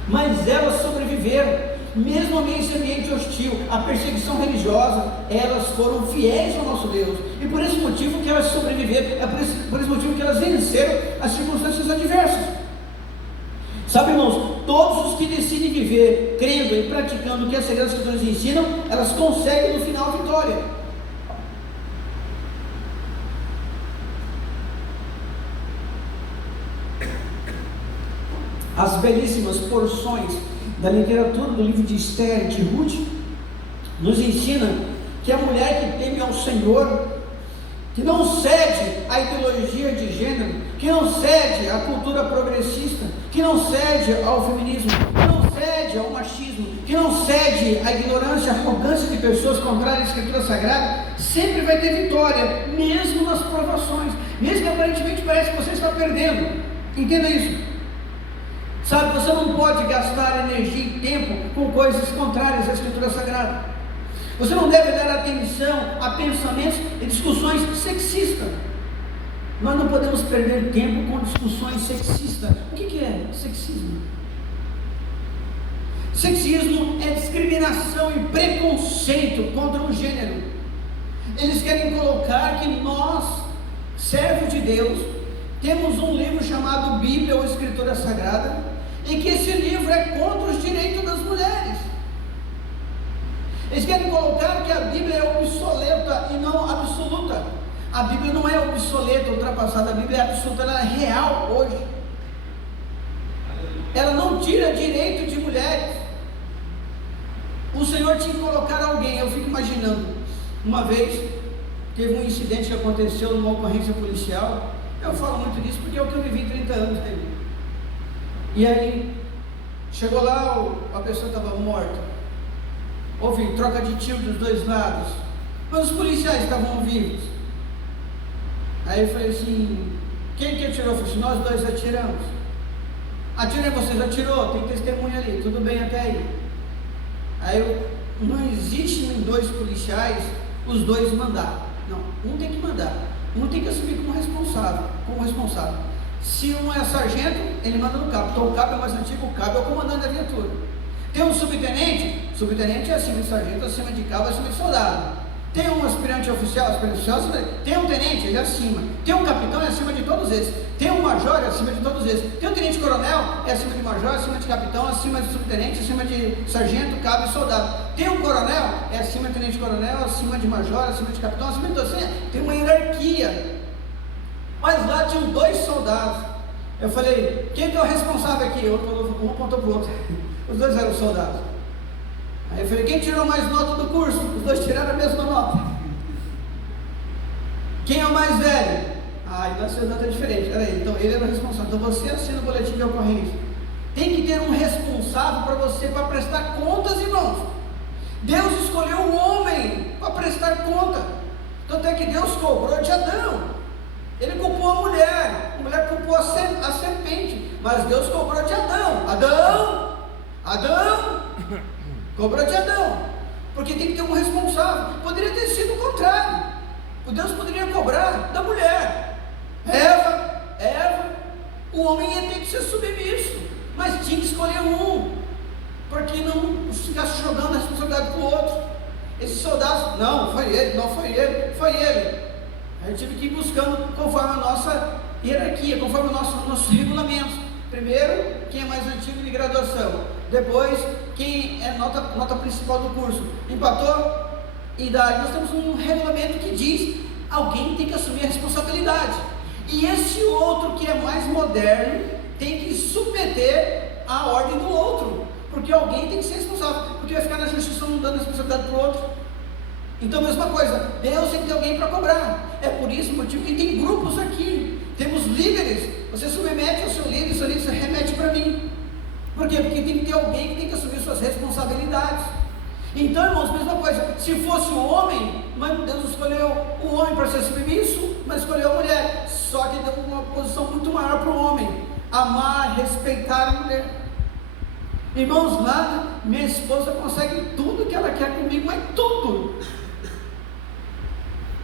Mas elas sobreviveram, mesmo nesse ambiente hostil, a perseguição religiosa, elas foram fiéis ao nosso Deus, e por esse motivo que elas sobreviveram, é por esse motivo que elas venceram as circunstâncias adversas. Sabe, irmãos, todos os que decidem viver crendo e praticando o que as Sagradas Escrituras ensinam, elas conseguem no final a vitória. As belíssimas porções da literatura do livro de Esther e de Ruth nos ensina que a mulher que teme ao Senhor, que não cede à ideologia de gênero, que não cede à cultura progressista, que não cede ao feminismo, que não cede ao machismo, que não cede à ignorância, à arrogância de pessoas contrárias à Escritura Sagrada, sempre vai ter vitória, mesmo nas provações, mesmo que aparentemente pareça que você está perdendo. Entenda isso. Sabe, você não pode gastar energia e tempo com coisas contrárias à Escritura Sagrada. Você não deve dar atenção a pensamentos e discussões sexistas. Nós não podemos perder tempo com discussões sexistas. O que é sexismo? Sexismo é discriminação e preconceito contra um gênero. Eles querem colocar que nós, servos de Deus, temos um livro chamado Bíblia ou Escritura Sagrada, e que esse livro é contra os direitos das mulheres. Eles querem colocar que a Bíblia é obsoleta e não absoluta. A Bíblia não é obsoleta, ultrapassada, a Bíblia é absoluta, ela é real hoje. Ela não tira direito de mulheres. O Senhor tinha que colocar alguém, eu fico imaginando, uma vez, teve um incidente que aconteceu numa ocorrência policial. Eu falo muito disso porque é o que eu vivi 30 anos dele. E aí, chegou lá, a pessoa estava morta. Houve troca de tiro dos dois lados, mas os policiais estavam vivos. Aí eu falei assim, Quem que atirou? Eu falei assim, nós dois atiramos. Atirei, vocês atirou, tem testemunha ali, tudo bem até aí. Aí não existe em dois policiais os dois mandar. Não, um tem que mandar, um tem que assumir como responsável. Se um é sargento, ele manda no cabo. Então o cabo é mais antigo, o cabo é o comandante da viatura. Tem um subtenente, subtenente é acima de sargento, acima de cabo, acima de soldado. Tem um aspirante oficial, tem um tenente, ele é acima. Tem um capitão, é acima de todos esses. Tem um major, é acima de todos esses. Tem um tenente coronel, é acima de major, acima de capitão, acima de subtenente, acima de sargento, cabo e soldado. Tem um coronel, é acima de tenente coronel, acima de major, acima de capitão, acima de todos. Tem uma hierarquia. Mas lá tinham dois soldados. Eu falei, quem que é o responsável aqui? Um apontou para o outro. Os dois eram soldados. Aí eu falei, quem tirou mais nota do curso? Os dois tiraram a mesma nota. Quem é o mais velho? Ah, nossa nota é diferente. Peraí, então ele era o responsável. Então você assina o boletim de ocorrência. Tem que ter um responsável para você, para prestar contas, irmãos. Deus escolheu o homem para prestar conta. Tanto é que Deus cobrou de Adão. Ele culpou a mulher culpou a serpente, mas Deus cobrou de Adão, cobrou de Adão, porque tem que ter um responsável. Poderia ter sido o contrário, o Deus poderia cobrar da mulher, Eva, o homem ia ter que ser submisso, mas tinha que escolher um, porque não ficasse jogando a responsabilidade para o outro. Esses soldados, não foi ele. Aí eu tive que ir buscando conforme a nossa hierarquia, conforme o nosso regulamento. Primeiro, quem é mais antigo de graduação. Depois, quem é nota principal do curso. Empatou? Idade. Nós temos um regulamento que diz, alguém tem que assumir a responsabilidade. E esse outro que é mais moderno, tem que submeter à ordem do outro. Porque alguém tem que ser responsável. Porque vai ficar na justiça não dando responsabilidade para o outro. Então, mesma coisa, Deus tem que ter alguém para cobrar. É por isso o motivo que tem grupos aqui. Temos líderes. Você submete ao seu líder, seu líder remete para mim. Por quê? Porque tem que ter alguém que tem que assumir suas responsabilidades. Então, irmãos, mesma coisa. Se fosse o homem, mas Deus escolheu o homem para ser submisso, mas escolheu a mulher. Só que deu uma posição muito maior para o homem: amar, respeitar a mulher. Irmãos, lá minha esposa consegue tudo que ela quer comigo, mas tudo.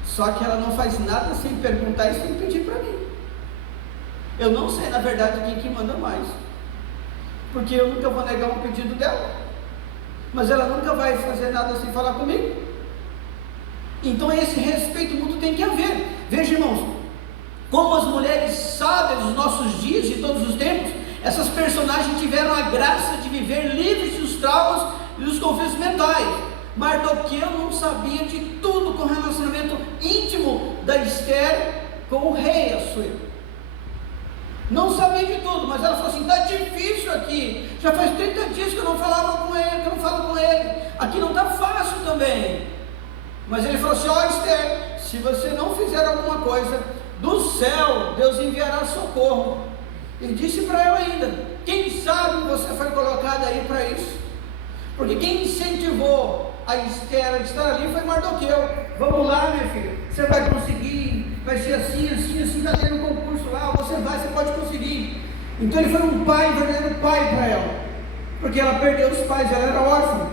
Só que ela não faz nada sem perguntar e sem pedir para mim. Eu não sei, na verdade, quem que manda mais, porque eu nunca vou negar um pedido dela, mas ela nunca vai fazer nada sem falar comigo. Então esse respeito mútuo tem que haver. Veja, irmãos, como as mulheres sábias dos nossos dias e todos os tempos, essas personagens tiveram a graça de viver livres dos traumas e dos conflitos mentais. Mardoqueu não sabia de tudo com o relacionamento íntimo da Esther com o rei Assuero. Não sabia de tudo, mas ela falou assim: está difícil aqui, já faz 30 dias que eu não falava com ele, que eu não falo com ele, aqui não está fácil também. Mas ele falou assim: ó Esther, se você não fizer alguma coisa, do céu Deus enviará socorro. E disse para ela ainda: quem sabe você foi colocada aí para isso? Porque quem incentivou a Esther a estar ali foi Mardoqueu. Vamos lá, minha filha, você vai conseguir, vai ser assim, está tendo um concurso lá, você pode conseguir. Então ele foi um pai, um verdadeiro pai para ela, porque ela perdeu os pais, ela era órfã.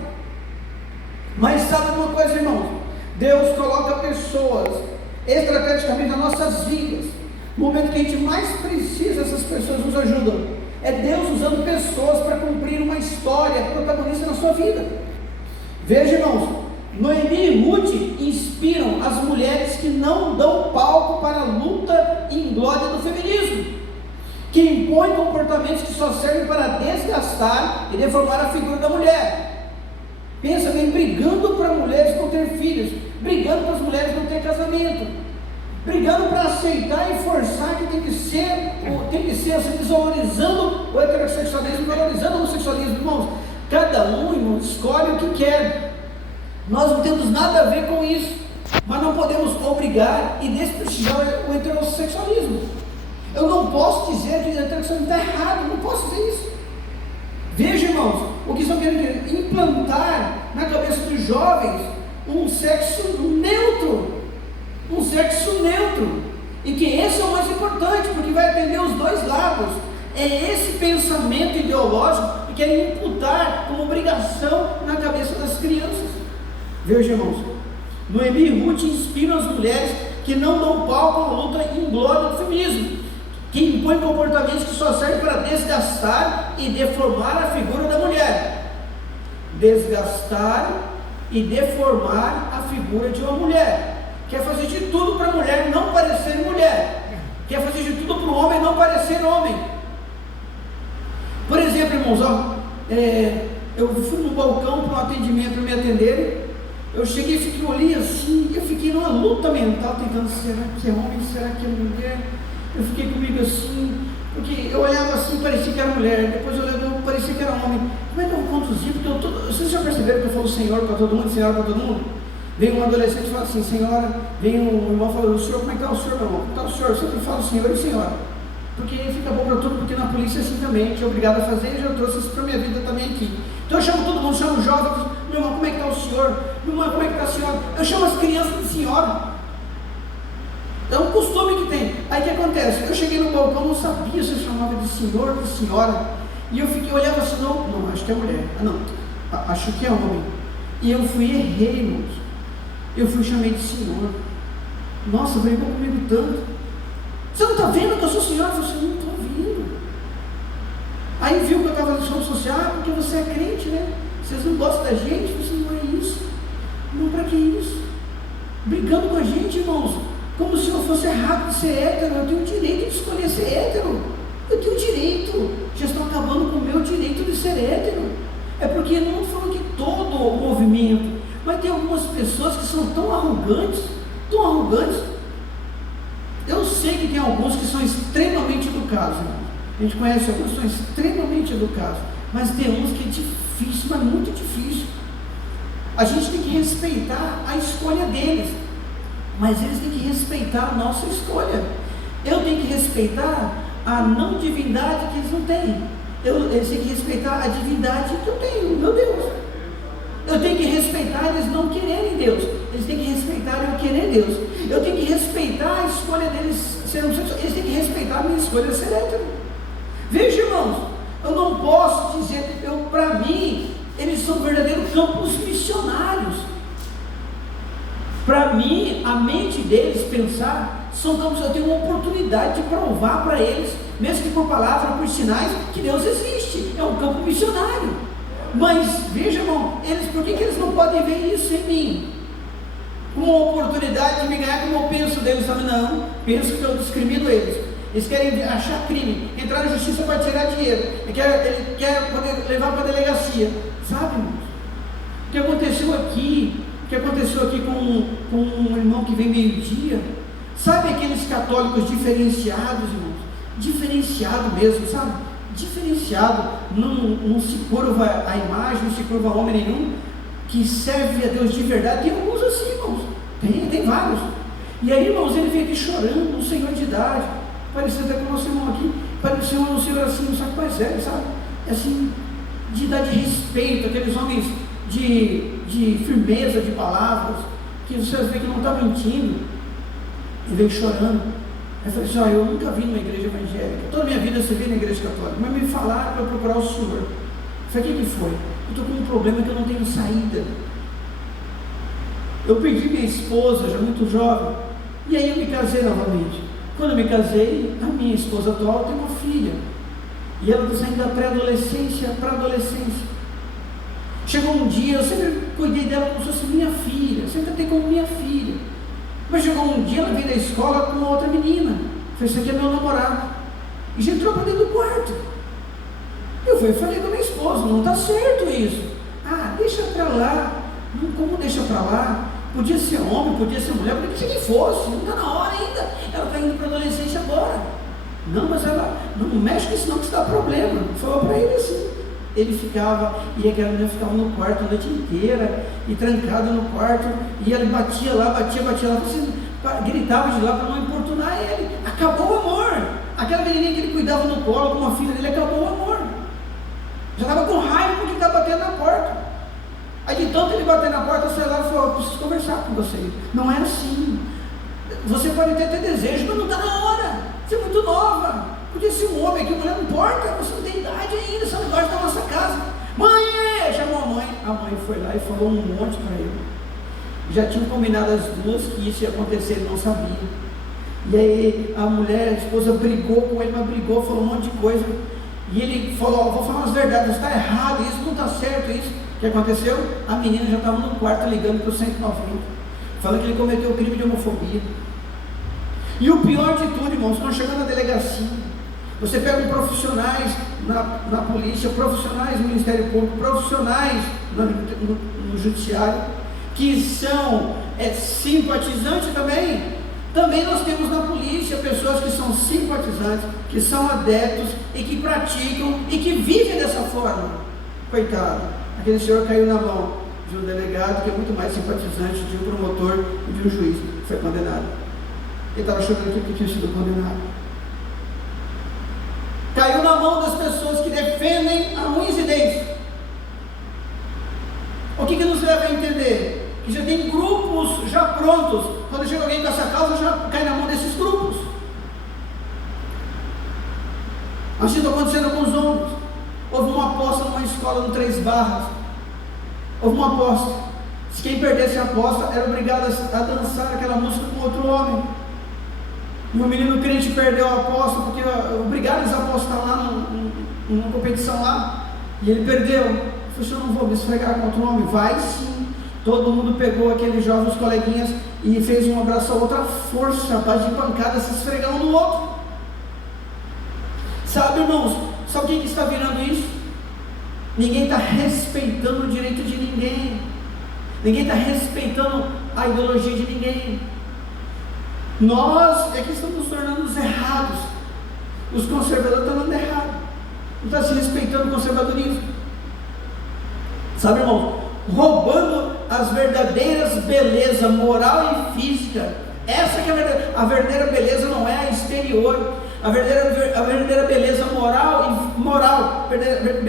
Mas sabe uma coisa, irmãos? Deus coloca pessoas estrategicamente nas nossas vidas. No momento que a gente mais precisa, essas pessoas nos ajudam. É Deus usando pessoas para cumprir uma história protagonista na sua vida. Veja, irmãos, Noemi e Ruth inspiram as mulheres que não dão palco para a luta em glória do feminismo, que impõem comportamentos que só servem para desgastar e deformar a figura da mulher. Pensa bem, brigando para mulheres não ter filhos, brigando para as mulheres não ter casamento, brigando para aceitar e forçar que tem que ser assim, desvalorizando o heterossexualismo, valorizando o homossexualismo. Irmãos, cada um, irmão, escolhe o que quer. Nós não temos nada a ver com isso, mas não podemos obrigar e desprestigiar o heterossexualismo. Eu não posso dizer que o heterossexualismo está errado, não posso dizer isso. Veja, irmãos, o que estão querendo implantar na cabeça dos jovens um sexo neutro. E que esse é o mais importante, porque vai atender os dois lados. É esse pensamento ideológico que querem imputar como obrigação na cabeça das crianças. Veja, irmãos, Noemi e Ruth inspiram as mulheres que não dão palco à luta em glória do feminismo, que impõem comportamentos que só servem para desgastar e deformar a figura da mulher. Desgastar e deformar a figura de uma mulher. Quer fazer de tudo para a mulher não parecer mulher. Quer fazer de tudo para o homem não parecer homem. Por exemplo, irmãos, eu fui no balcão para um atendimento para me atenderem. Eu cheguei e fiquei olhando assim, eu fiquei numa luta mental, tentando, será que é homem, será que é mulher? Eu fiquei comigo assim, porque eu olhava assim, parecia que era mulher, depois eu olhava, parecia que era homem. Como é que eu vou conduzir? Porque vocês já perceberam que eu falo senhor para todo mundo, senhora para todo mundo? Vem um adolescente e fala assim, senhora, vem um irmão e fala, o senhor, como é que está o senhor, meu irmão? Como está o senhor? Eu sempre falo senhor e senhora, porque fica bom para tudo, porque na polícia é assim também, a gente é obrigado a fazer, e já trouxe isso para a minha vida também aqui. Então eu chamo todo mundo, chamo o jovem, meu irmão, como é que está o senhor? Meu irmão, como é que está a senhora? Eu chamo as crianças de senhora. É um costume que tem. Aí o que acontece? Eu cheguei no balcão, não sabia se eu chamava de senhor ou de senhora, e eu fiquei, olhava assim, não, acho que é mulher, acho que é homem. E eu fui, errei, irmãos. Eu fui, chamei de senhor. Nossa, brigou comigo tanto. Você não está vendo que eu sou senhora? Eu falei assim, não estou vendo. Aí viu que eu estava no som social, porque você é crente, né? Vocês não gostam da gente? Eu falei assim, não é isso. Não, para que isso? Brigando com a gente, irmãos, como se eu fosse errado de ser hétero. Eu tenho o direito de escolher ser hétero. Eu tenho o direito. Já estão acabando com o meu direito de ser hétero. É porque não estou falando que todo o movimento, mas tem algumas pessoas que são tão arrogantes. Eu sei que tem alguns que são extremamente educados, irmão. A gente conhece alguns que são extremamente educados, mas tem uns que é difícil, mas muito difícil. A gente tem que respeitar a escolha deles, mas eles têm que respeitar a nossa escolha. Eu tenho que respeitar a não divindade que eles não têm. Eles têm que respeitar a divindade que eu tenho, meu Deus. Eu tenho que respeitar eles não quererem Deus. Eles têm que respeitar eu querer Deus. Eu tenho que respeitar a escolha deles ser homossexual. Eles têm que respeitar a minha escolha ser hétero. Veja, irmãos, eu não posso dizer, para mim, eles são verdadeiros campos missionários. Para mim, a mente deles pensar, são campos, eu tenho uma oportunidade de provar para eles, mesmo que por palavra, por sinais, que Deus existe. É um campo missionário. Mas, veja, irmão, por que eles não podem ver isso em mim? Uma oportunidade de me ganhar, como eu penso deles também. Não, penso que eu discrimino eles. Eles querem achar crime, entrar na justiça para tirar dinheiro, ele quer poder levar para a delegacia, sabe, irmãos? O que aconteceu aqui com um irmão que vem meio-dia, sabe aqueles católicos diferenciados, irmãos? Diferenciado mesmo, sabe? Diferenciado, não se curva a imagem, não se curva a homem nenhum, que serve a Deus de verdade. Tem alguns assim, irmãos, tem vários. E aí, irmãos, ele veio aqui chorando, um senhor de idade, parecia até com o nosso irmão aqui, parecia um senhor assim, um saco mais velho, sabe? Assim, de idade de respeito, aqueles homens de firmeza de palavras, que vocês veem que não está mentindo, e veio chorando. Eu falei assim, eu nunca vi numa igreja evangélica, toda a minha vida eu servi na igreja católica, mas me falaram para eu procurar o senhor. Eu falei, o que foi? Eu estou com um problema que eu não tenho saída. Eu perdi minha esposa, já muito jovem, e aí eu me casei novamente. Quando eu me casei, a minha esposa atual tem uma filha, e ela está saindo da pré-adolescência para a adolescência. Chegou um dia, eu sempre cuidei dela como se fosse minha filha, sempre tratei como minha filha. Mas chegou um dia, ela veio da escola com uma outra menina. Falei, esse aqui é meu namorado. E já entrou para dentro do quarto. Eu falei com a minha esposa, não está certo isso. Deixa para lá. Não, como deixa para lá? Podia ser homem, podia ser mulher, podia ser quem fosse, não está na hora ainda. Ela está indo para a adolescência agora. Não, mas ela não mexe com isso não, que isso dá problema. Falou para ele assim. Ele ficava, e aquela menina ficava no quarto a noite inteira, e trancada no quarto, e ele batia lá, assim, gritava de lá para não importunar ele. Acabou o amor. Aquela menininha que ele cuidava no colo, com uma filha dele, acabou o amor. Já estava com raiva porque estava batendo na porta. Aí de tanto ele bater na porta, eu saí lá e falei, preciso conversar com você. Não é assim. você pode até ter desejo, mas não está na hora. Você é muito nova. Porque se um homem aqui, mulher, não importa, você não tem idade ainda, você não gosta da nossa casa. Mãe, chamou a mãe foi lá e falou um monte para ele. Já tinham combinado as duas que isso ia acontecer, ele não sabia. E aí a mulher, a esposa brigou com ele, mas brigou, falou um monte de coisa. E ele falou, vou falar umas verdades, está errado, isso não está certo, isso. O que aconteceu? A menina já estava no quarto ligando para o 190, falando que ele cometeu o crime de homofobia. E o pior de tudo, irmãos, quando chegou na delegacia, você pega profissionais na polícia, profissionais no Ministério Público, profissionais no Judiciário, que são simpatizantes também. Também nós temos na polícia pessoas que são simpatizantes, que são adeptos e que praticam e que vivem dessa forma. Coitado, aquele senhor caiu na mão de um delegado que é muito mais simpatizante de um promotor e de um juiz, foi condenado. Ele estava chorando aqui porque tinha sido condenado. Caiu na mão das pessoas que defendem a unhas e dentes. O que nos leva a entender? Que já tem grupos já prontos. Quando chega alguém com essa causa, já cai na mão desses grupos. Assim está acontecendo com os homens. Houve uma aposta numa escola no 3 Barras. Houve uma aposta. Se quem perdesse a aposta era obrigado a dançar aquela música com outro homem. E o menino crente perdeu a aposta porque obrigaram eles a apostar lá numa competição lá. E ele perdeu. Ele falou, eu não vou me esfregar com outro homem. Vai sim. Todo mundo pegou aqueles jovens coleguinhas e fez um abraço a outra força, a base de pancada, se esfregar um no outro. Sabe, irmãos, sabe o que está virando isso? Ninguém está respeitando o direito de ninguém. Ninguém está respeitando a ideologia de ninguém. Nós é que estamos nos tornando os errados. Os conservadores estão andando errado. Não está se respeitando o conservadorismo. Sabe, irmão? Roubando as verdadeiras belezas moral e física. Essa que é a verdadeira beleza, não é a exterior. A verdadeira beleza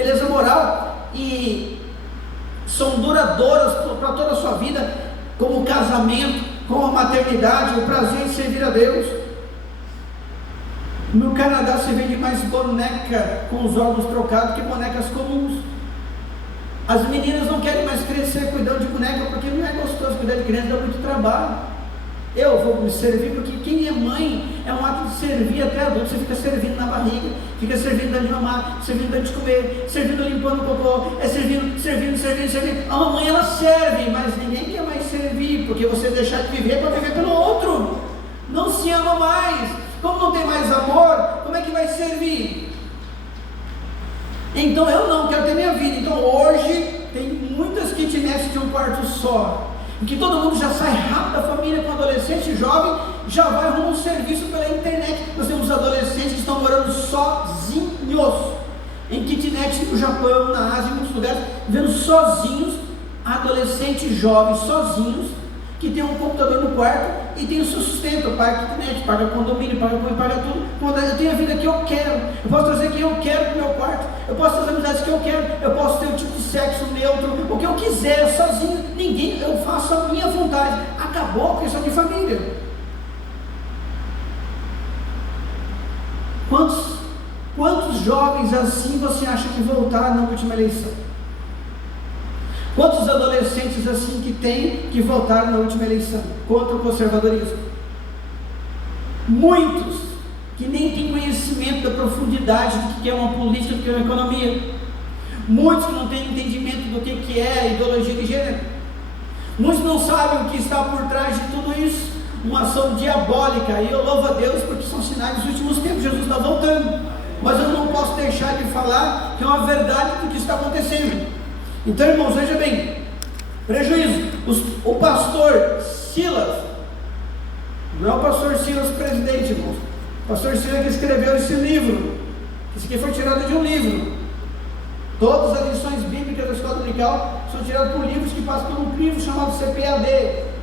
beleza moral e são duradouras para toda a sua vida, como o casamento, como a maternidade, o prazer em servir a Deus. No Canadá se vende mais boneca com os órgãos trocados que bonecas comuns. As meninas não querem mais crescer cuidando de boneca, porque não é gostoso cuidar de criança, dá muito trabalho. Eu vou me servir, porque quem é mãe é um ato de servir até adulto. Você fica servindo na barriga, fica servindo dando de mamar, servindo dando de comer, servindo limpando o cocô, servindo. A mamãe ela serve, mas ninguém quer mais servir, porque você deixar de viver para viver pelo outro. Não se ama mais. Como não tem mais amor, como é que vai servir? Então eu não quero ter minha vida. Então hoje tem muitas kitnets de um quarto só, em que todo mundo já sai rápido da família, com adolescente jovem, já vai arrumar um serviço pela internet. Nós temos adolescentes que estão morando sozinhos, em kitnet no Japão, na Ásia, em muitos lugares, vivendo sozinhos, adolescentes jovens sozinhos, que tem um computador no quarto e tem o seu sustento, paga kitnet, paga condomínio, paga tudo. Eu tenho a vida que eu quero, eu posso trazer quem eu quero para o meu quarto, eu posso ter as amizades que eu quero, eu posso ter o tipo de sexo neutro, o que eu quiser, sozinho, ninguém, eu faço a minha vontade. Acabou a questão de família. Quantos jovens assim você acha que voltaram na última eleição? Quantos adolescentes assim que tem que voltaram na última eleição contra o conservadorismo? Muitos que nem têm conhecimento da profundidade do que é uma política, do que é uma economia. Muitos que não têm entendimento do que é a ideologia de gênero. Muitos não sabem o que está por trás de tudo isso. Uma ação diabólica. E eu louvo a Deus porque são sinais dos últimos tempos. Jesus está voltando. Mas eu não posso deixar de falar que é uma verdade do que está acontecendo. Então, irmãos, veja bem, prejuízo. O pastor Silas, não é o pastor Silas presidente, irmãos, o pastor Silas que escreveu esse livro. Isso aqui foi tirado de um livro. Todas as lições bíblicas da escola dominical são tiradas por livros que passam por um crivo chamado CPAD,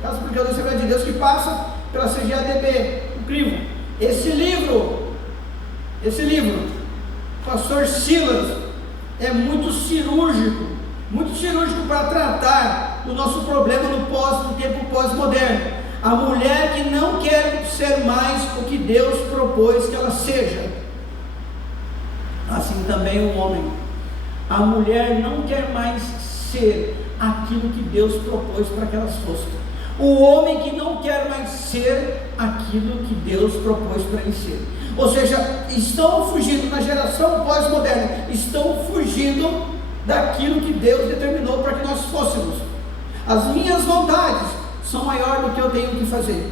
Casa Publicadora da Assembleia de Deus, que passa pela CGADB, um crivo. Esse livro, pastor Silas, é muito cirúrgico para tratar do nosso problema no tempo pós-moderno. a mulher que não quer ser mais o que Deus propôs que ela seja. Assim também o homem. A mulher não quer mais ser aquilo que Deus propôs para que elas fossem. O homem que não quer mais ser aquilo que Deus propôs para ele ser. Ou seja, estão fugindo na geração pós-moderna, estão fugindo daquilo que Deus determinou para que nós fôssemos. As minhas vontades são maiores do que eu tenho que fazer,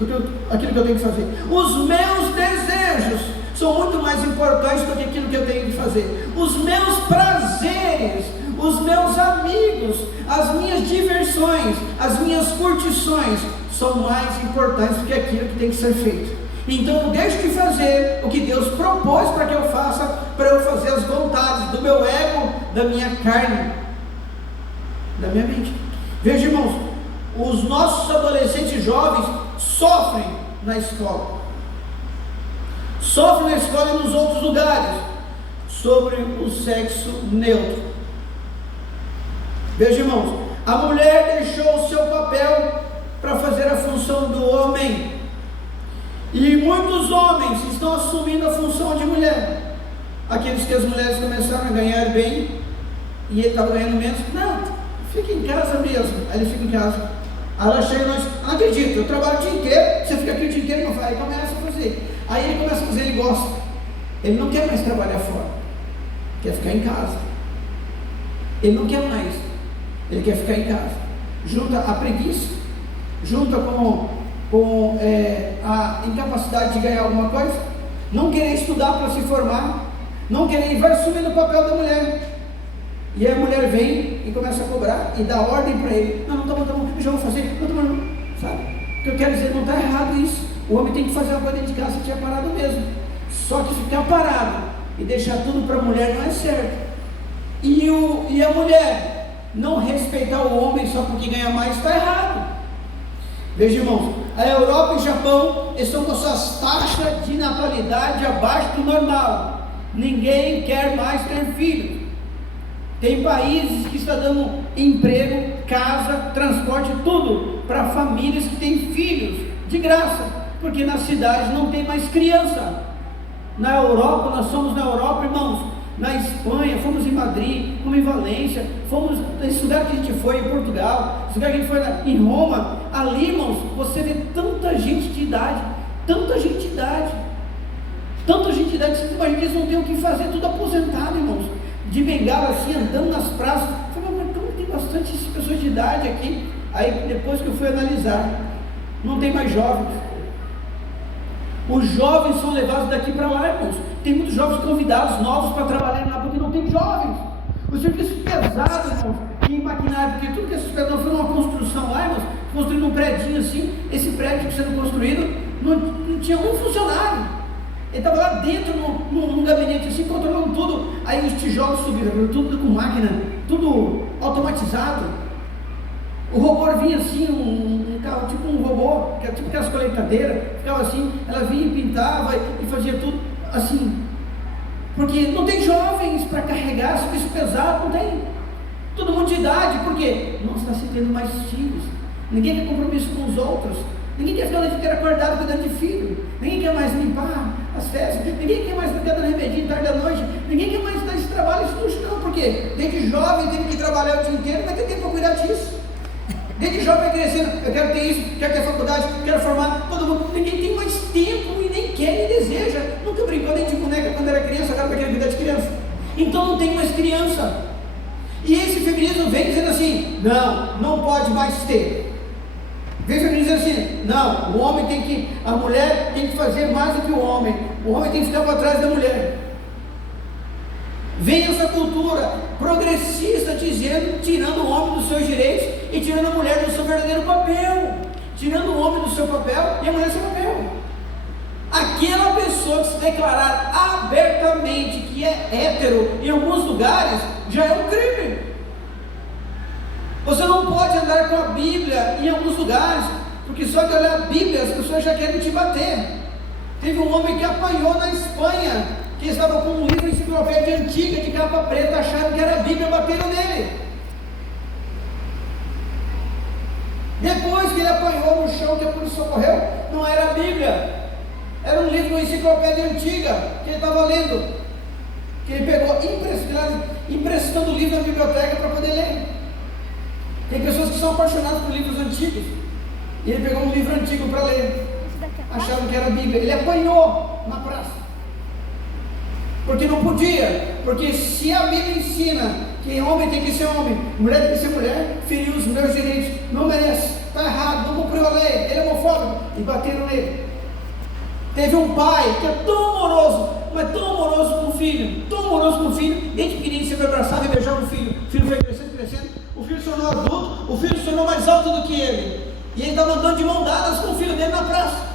aquilo que eu tenho que fazer. Os meus desejos são muito mais importantes do que aquilo que eu tenho que fazer. Os meus prazeres, os meus amigos, as minhas diversões, as minhas curtições são mais importantes do que aquilo que tem que ser feito. Então eu deixo de fazer o que Deus propôs para que eu faça, para eu fazer as vontades do meu ego, da minha carne, da minha mente. Veja, irmãos, os nossos adolescentes jovens sofrem na escola. Sofrem na escola e nos outros lugares sobre o sexo neutro. Veja, irmãos, a mulher deixou o seu papel para fazer a função do homem. E muitos homens estão assumindo a função de mulher. Aqueles que as mulheres começaram a ganhar bem e ele estava ganhando menos. Não, fica em casa mesmo. Aí ele fica em casa. Aí ela chega e nós, não acredito, eu trabalho o dia inteiro, você fica aqui o dia inteiro e não faz. Aí começa a fazer. Aí ele começa a fazer, ele gosta. Ele não quer mais trabalhar fora. Quer ficar em casa. Ele não quer mais. Ele quer ficar em casa. Junta a preguiça, junta com a incapacidade de ganhar alguma coisa, não querer estudar para se formar, não querer, vai assumir o papel da mulher. E aí a mulher vem e começa a cobrar e dá ordem para ele. Não, tá bom, eu já vou fazer, não, sabe? O que eu quero dizer, não está errado isso. O homem tem que fazer uma coisa dentro de casa, se tiver parado mesmo. Só que ficar parado e deixar tudo para a mulher não é certo. E a mulher não respeitar o homem só porque ganha mais está errado. Veja, irmãos, a Europa e o Japão estão com suas taxas de natalidade abaixo do normal. Ninguém quer mais ter filhos. Tem países que estão dando emprego, casa, transporte, tudo para famílias que têm filhos de graça, porque na cidade não tem mais criança. Na Europa, nós somos na Europa, irmãos, na Espanha, fomos em Madrid, fomos em Valência, fomos nesse lugar que a gente foi, em Portugal, esse lugar que a gente foi em Roma. Ali, irmãos, você vê tanta gente de idade, que você imagina que eles não têm o que fazer, tudo aposentado, irmãos, de bengala assim, andando nas praças. Eu falei, mas como tem bastante pessoas de idade aqui? Aí depois que eu fui analisar, não tem mais jovens. Os jovens são levados daqui para lá, irmãos. Tem muitos jovens convidados novos para trabalhar lá, porque não tem jovens. O serviço pesado, irmãos, em maquinário, porque tudo que esses pessoas foram uma construção lá, irmãos, construindo um prédio assim, esse prédio sendo construído, não tinha um funcionário. Ele estava lá dentro, num gabinete assim, controlando tudo. Aí os tijolos subiram, tudo com máquina, tudo automatizado. O robô vinha assim, um carro, tipo um robô, que era tipo aquelas colheitadeiras, ficava assim, ela vinha e pintava e fazia tudo assim. Porque não tem jovens para carregar, serviço pesado, não tem. Todo mundo de idade, porque não está se tendo mais filhos. Ninguém quer compromisso com os outros. Ninguém quer ficar o dia inteiro acordado cuidando de filho. Ninguém quer mais limpar as festas. Ninguém quer mais ficar dando remedinho tarde da noite. Ninguém quer mais dar esse trabalho sujo, não. Porque desde jovem teve que trabalhar o dia inteiro, não vai ter tempo para cuidar disso. Desde jovem vai crescendo, eu quero ter isso, quero ter faculdade, quero formar, todo mundo. Ninguém tem mais tempo e nem quer, nem deseja. Nunca brincou nem de boneca quando era criança, agora vai querer cuidar de criança. Então não tem mais criança. E esse feminismo vem dizendo assim, não pode mais ter. Vem feminismo dizendo assim, não, o homem tem que, a mulher tem que fazer mais do que o homem tem que ficar para trás da mulher. Vem essa cultura progressista dizendo, tirando o homem dos seus direitos e tirando a mulher do seu verdadeiro papel, tirando o homem do seu papel e a mulher do seu papel. Aquela pessoa que se declarar abertamente que é hétero em alguns lugares já é um crime. Você não pode andar com a Bíblia em alguns lugares, porque só de olhar a Bíblia as pessoas já querem te bater. Teve um homem que apanhou na Espanha, que estava com um livro de enciclopédia antiga de capa preta, achando que era a Bíblia, bateram nele. Depois que ele ele apanhou no chão, que a polícia socorreu, não era a Bíblia, era um livro, uma enciclopédia antiga, que ele estava lendo, que ele pegou emprestando o livro na biblioteca para poder ler. Tem pessoas que são apaixonadas por livros antigos, e ele pegou um livro antigo para ler, achavam que era a Bíblia. Ele apanhou na praça, porque não podia, porque se a Bíblia ensina que homem tem que ser homem, mulher tem que ser mulher, feriu os meus direitos, não merece, está errado, não cumpriu a lei, ele é homofóbico, e bateram nele. Teve um pai que é tão amoroso, mas tão amoroso com o filho, desde pequenininho sempre abraçava e beijava o filho foi crescendo, o filho se tornou adulto, o filho se tornou mais alto do que ele, e ele estava andando de mão dadas com o filho dele na praça,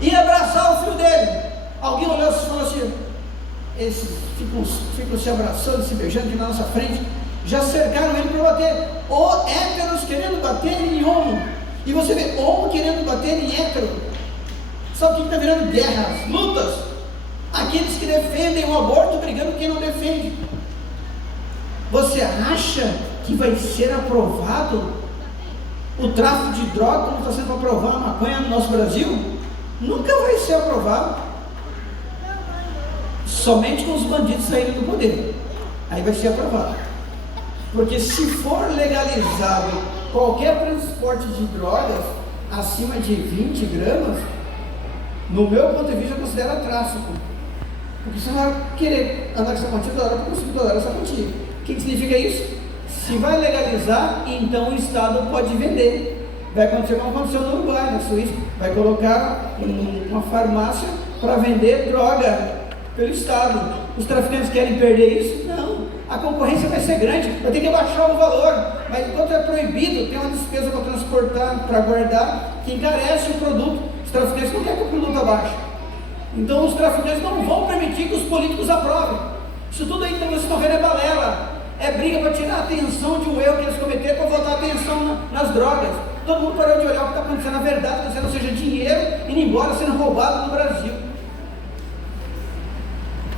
ia abraçar o filho dele, alguém olhou e falou assim, esses ficam se abraçando, se beijando aqui na nossa frente, já cercaram ele para bater, ou héteros querendo bater em homo, e você vê homo querendo bater em hétero. Sabe o que está virando? Guerras, lutas. Aqueles que defendem o aborto brigando com quem não defende. Você acha que vai ser aprovado o tráfico de droga como está sendo aprovado a maconha no nosso Brasil? Nunca vai ser aprovado. Somente com os bandidos saírem do poder. Aí vai ser aprovado. Porque se for legalizado qualquer transporte de drogas acima de 20 gramas, no meu ponto de vista, eu considero tráfico. Porque você não vai querer andar com essa quantia toda hora para conseguir toda hora essa quantia. O que significa isso? Se vai legalizar, então o Estado pode vender. Vai acontecer como aconteceu no Uruguai, na Suíça. Vai colocar uma farmácia para vender droga pelo Estado. Os traficantes querem perder isso? Não. A concorrência vai ser grande, vai ter que baixar o valor. Mas enquanto é proibido, tem uma despesa para transportar, para guardar, que encarece o produto. Os traficantes não querem que o produto abaixe. Então os traficantes não vão permitir que os políticos aprovem. Isso tudo aí que vocês estão vendo é balela. É briga para tirar a atenção de um erro que eles cometeram, para voltar a atenção nas drogas. Todo mundo parou de olhar o que está acontecendo. Na verdade, está sendo, seja dinheiro indo embora, sendo roubado no Brasil.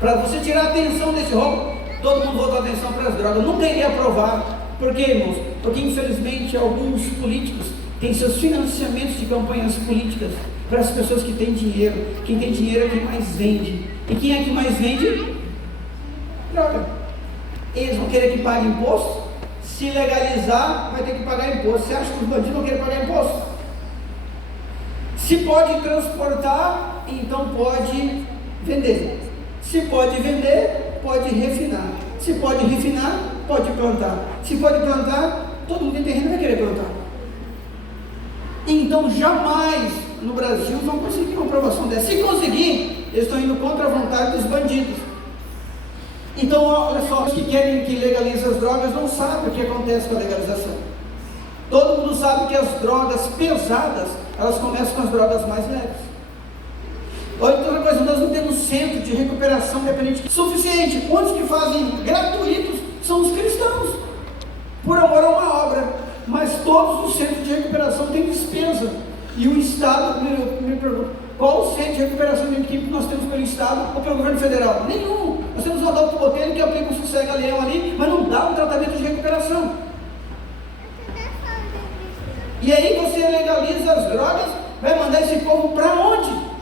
Para você tirar a atenção desse roubo, todo mundo voltou a atenção para as drogas. Nunca iria aprovar. Por quê, irmãos? Porque infelizmente alguns políticos têm seus financiamentos de campanhas políticas para as pessoas que têm dinheiro. Quem tem dinheiro é quem mais vende. E quem é que mais vende? Droga. Eles vão querer que pague imposto? Se legalizar, vai ter que pagar imposto. Você acha que os bandidos vão querer pagar imposto? Se pode transportar, então pode vender. Se pode vender, pode refinar. Se pode refinar, pode plantar. Se pode plantar, todo mundo tem terreno vai querer plantar. Então jamais no Brasil vão conseguir uma aprovação dessa. Se conseguir, eles estão indo contra a vontade dos bandidos. Então olha só, os que querem que legalize as drogas não sabem o que acontece com a legalização. Todo mundo sabe que as drogas pesadas, elas começam com as drogas mais leves. Olha, outra coisa, nós não temos centro de recuperação dependente suficiente. Onde que fazem gratuitos são os cristãos, por amor a uma obra. Mas todos os centros de recuperação têm despesa. E o Estado, me pergunta, qual o centro de recuperação de químico que nós temos pelo Estado ou pelo governo federal? Nenhum. Nós temos o Adalto Botelho que aplica um sossega-leão ali, mas não dá um tratamento de recuperação. E aí você legaliza as drogas, vai mandar esse povo para onde?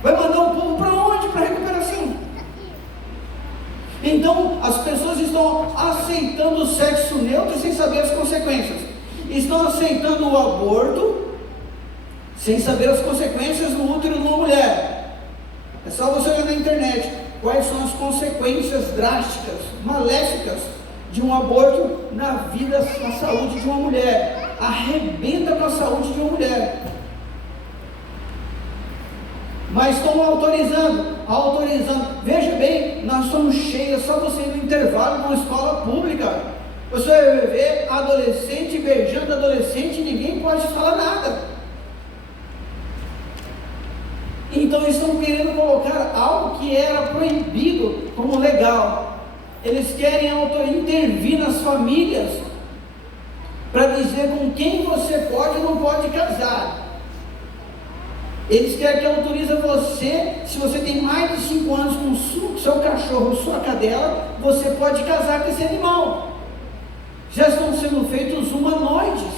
Vai mandar o povo para onde? Para recuperação. Então as pessoas estão aceitando o sexo neutro sem saber as consequências. Estão aceitando o aborto sem saber as consequências no útero de uma mulher. É só você olhar na internet quais são as consequências drásticas, maléficas de um aborto na vida, na saúde de uma mulher. Arrebenta com a saúde de uma mulher. Mas estão autorizando. Veja bem, nós somos cheios, só você ir no intervalo numa escola pública. Você vai ver adolescente beijando adolescente e ninguém pode falar nada. Então eles estão querendo colocar algo que era proibido como legal. Eles querem intervir nas famílias para dizer com quem você pode ou não pode casar. Eles querem que autorize você, se você tem mais de 5 anos com o seu cachorro ou sua cadela, você pode casar com esse animal. Já estão sendo feitos humanoides.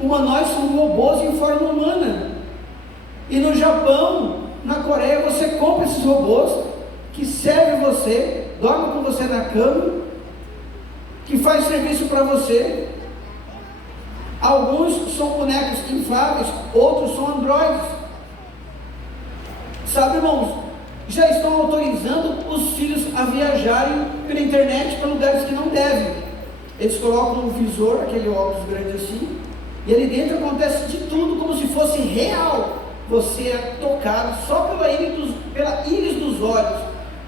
Humanoides são robôs em forma humana. E no Japão, na Coreia, você compra esses robôs que servem você, dorme com você na cama, que faz serviço para você. Alguns são bonecos infláveis, outros são androides. Sabe, irmãos, já estão autorizando os filhos a viajarem pela internet para lugares que não devem. Eles colocam um visor, aquele óculos grande assim, e ali dentro acontece de tudo como se fosse real. Você é tocado só pela íris dos olhos.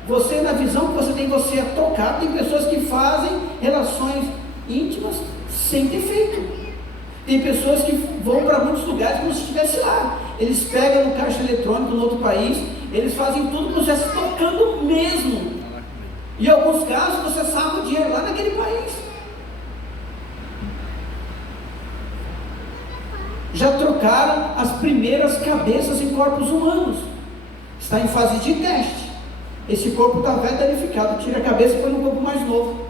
Você, na visão que você tem, você é tocado. Tem pessoas que fazem relações íntimas sem ter feito. Tem pessoas que vão para muitos lugares como se estivesse lá. Eles pegam no caixa eletrônico no outro país, eles fazem tudo como se estivesse tocando mesmo. E em alguns casos você saca o dinheiro lá naquele país. Já trocaram as primeiras cabeças em corpos humanos. Está em fase de teste. Esse corpo está velho, danificado. Tira a cabeça e põe no corpo mais novo.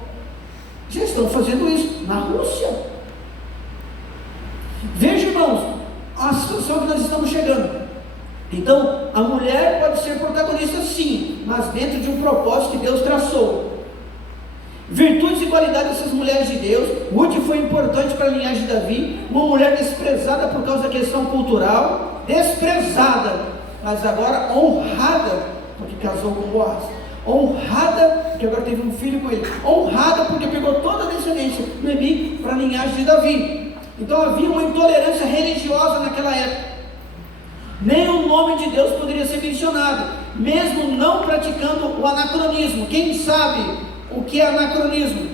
Já estão fazendo isso na Rússia. Veja, irmãos, a situação que nós estamos chegando. Então, a mulher pode ser protagonista sim, mas dentro de um propósito que Deus traçou. Virtudes e qualidades dessas mulheres de Deus. Ruth foi importante para a linhagem de Davi, uma mulher desprezada por causa da questão cultural, desprezada, mas agora honrada, porque casou com Boaz, honrada, porque agora teve um filho com ele, honrada porque pegou toda a descendência do Noemi para a linhagem de Davi. Então havia uma intolerância religiosa naquela época. Nem o nome de Deus poderia ser mencionado, mesmo não praticando o anacronismo. Quem sabe o que é anacronismo?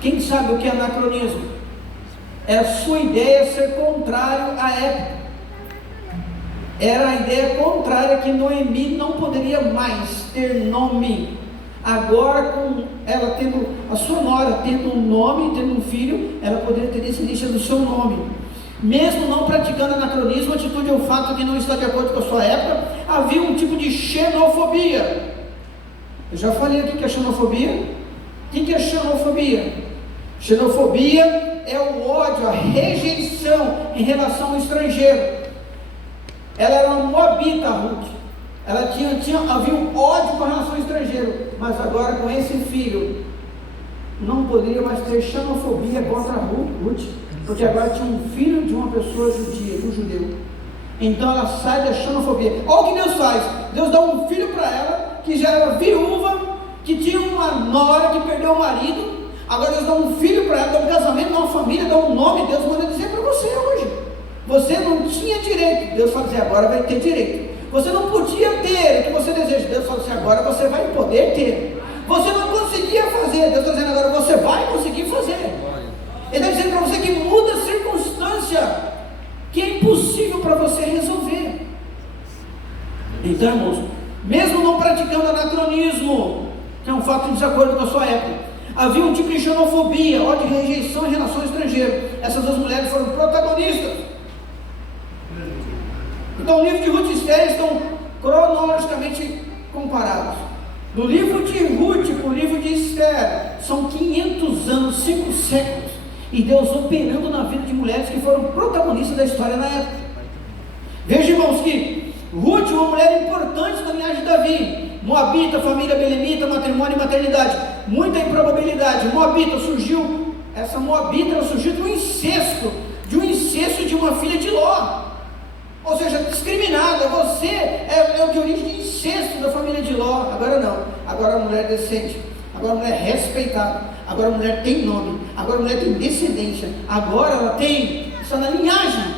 Quem sabe o que é anacronismo? É a sua ideia ser contrário à época. Era a ideia contrária que Noemi não poderia mais ter nome. Agora, com ela tendo a sua nora, tendo um nome, tendo um filho, ela poderia ter descendência do seu nome. Mesmo não praticando anacronismo, a atitude é o fato que não está de acordo com a sua época. Havia um tipo de xenofobia. Eu já falei aqui que é xenofobia. O que é xenofobia? Xenofobia é o ódio, a rejeição em relação ao estrangeiro. Ela era uma moabita, Ruth. Ela havia um ódio com relação ao estrangeiro, mas agora com esse filho não poderia mais ter xenofobia contra Ruth, porque agora tinha um filho de uma pessoa judia, de um judeu. Então ela sai da xenofobia. Olha o que Deus faz. Deus dá um filho para ela, que já era viúva, que tinha uma nora que perdeu o marido. Agora Deus dá um filho para ela, dá um casamento, dá uma família, dá um nome. Deus manda dizer para você hoje: você não tinha direito. Deus fala assim: agora vai ter direito. Você não podia ter o que você deseja. Deus fala assim: agora você vai poder ter. Você não conseguia fazer. Deus está dizendo: agora você vai conseguir fazer. Ele está dizendo para você que muda a circunstância, que é impossível para você resolver. Então, irmãos, mesmo não praticando anacronismo, que é um fato de desacordo com a sua época, havia um tipo de xenofobia, ódio e rejeição em relação ao estrangeiro. Essas duas mulheres foram protagonistas. Então, o livro de Ruth e Esther estão cronologicamente comparados. No livro de Ruth para o livro de Esther, são 500 anos, 5 séculos, e Deus operando na vida de mulheres que foram protagonistas da história na época. Veja, irmãos, que Ruth, uma mulher importante da linhagem de Davi, moabita, família belemita, matrimônio e maternidade, muita improbabilidade. Essa moabita surgiu de um incesto de uma filha de Ló. Ou seja, discriminada. Você é de origem de incesto da família de Ló. Agora não. Agora a mulher é decente. Agora a mulher é respeitada. Agora a mulher tem nome. Agora a mulher tem descendência. Agora ela está na linhagem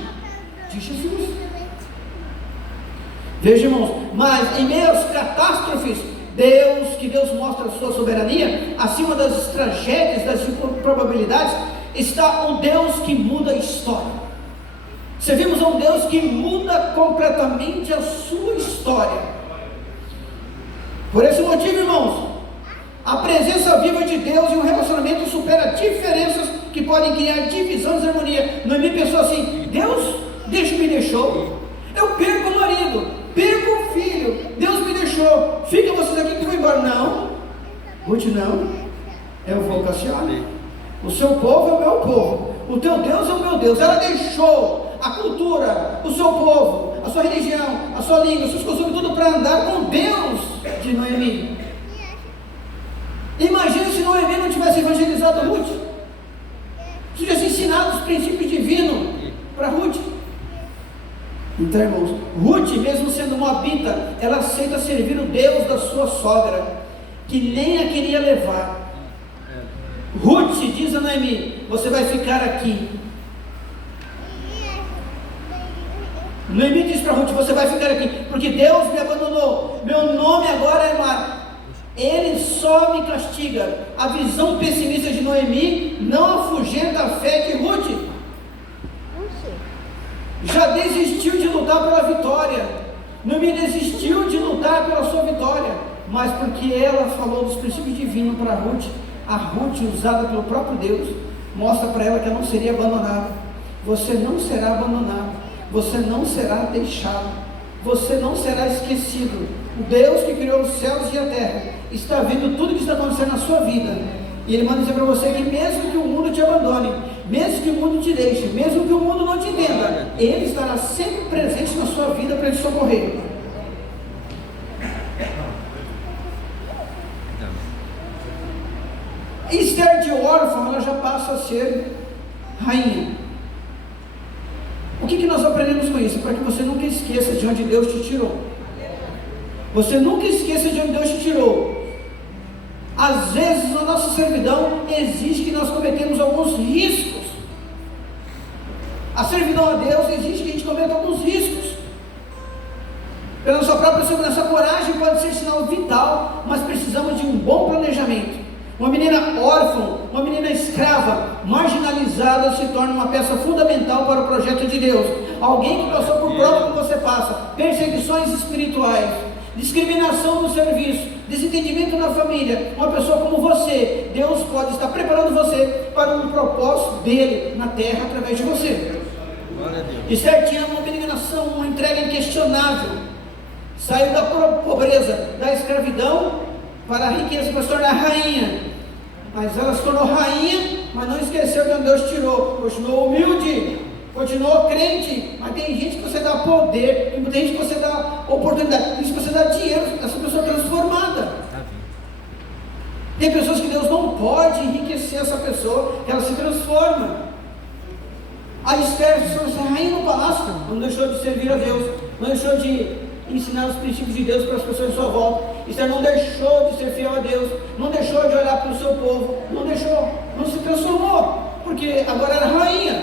de Jesus. Veja, irmãos, mas em meio às catástrofes, Deus mostra a sua soberania, acima das tragédias, das improbabilidades, está o Deus que muda a história. Servimos a um Deus que muda completamente a sua história. Por esse motivo, irmãos, a presença viva de Deus e um relacionamento supera diferenças que podem criar divisão e desarmonia. Noemi pensou assim: Deus me deixou, eu perco o marido, perco o filho, Deus me deixou, fica vocês aqui que eu vou embora. Não, Ruth, não, eu vou castigar. O seu povo é o meu povo. o teu Deus é o meu Deus. Ela deixou a cultura, o seu povo, a sua religião, a sua língua, os seus costumes, tudo para andar com Deus de Noemi. Imagina se Noemi não tivesse evangelizado Ruth, se tivesse ensinado os princípios divinos para Ruth. Então, irmãos, Ruth, mesmo sendo moabita, ela aceita servir o Deus da sua sogra, que nem a queria levar. Ruth diz a Noemi: você vai ficar aqui. Noemi diz para Ruth: você vai ficar aqui, porque Deus me abandonou, meu nome agora é Mara. Ele só me castiga. A visão pessimista de Noemi não afugenta a fé de Ruth. Já desistiu de lutar pela vitória. Noemi desistiu de lutar pela sua vitória, mas porque ela falou dos princípios divinos para Ruth, a Ruth, usada pelo próprio Deus, mostra para ela que ela não seria abandonada. Você não será abandonado, você não será deixado, você não será esquecido. O Deus que criou os céus e a terra está vendo tudo que está acontecendo na sua vida, e Ele manda dizer para você que mesmo que o mundo te abandone, mesmo que o mundo te deixe, mesmo que o mundo não te entenda, Ele estará sempre presente na sua vida para te socorrer. Esther, de órfã, ela já passa a ser rainha. O que nós aprendemos com isso? Para que você nunca esqueça de onde Deus te tirou. Você nunca esqueça de onde Deus te tirou. Às vezes, na nossa servidão, exige que nós cometemos alguns riscos. A servidão a Deus exige que a gente cometa alguns riscos. Pela nossa própria segurança, a coragem pode ser sinal vital, mas precisamos de um bom planejamento. Uma menina órfã, uma menina escrava, marginalizada, se torna uma peça fundamental para o projeto de Deus. Alguém que passou por prova que você passa, perseguições espirituais, discriminação no serviço, desentendimento na família, uma pessoa como você, Deus pode estar preparando você para um propósito dele na terra através de você. Esther tinha uma abnegação, uma entrega inquestionável, saiu da pobreza, da escravidão para a riqueza, para se tornar rainha. Mas ela se tornou rainha, mas não esqueceu de onde Deus tirou, continuou humilde, continuou crente. Mas tem gente que você dá poder, tem gente que você dá oportunidade, tem gente que você dá dinheiro, essa pessoa é transformada. Tem pessoas que Deus não pode enriquecer essa pessoa, ela se transforma. A Esther se tornou rainha no palácio, não deixou de servir a Deus, não deixou de ensinar os princípios de Deus para as pessoas em sua volta. Esther não deixou de ser fiel a Deus, não deixou de olhar para o seu povo, não se transformou, porque agora era rainha.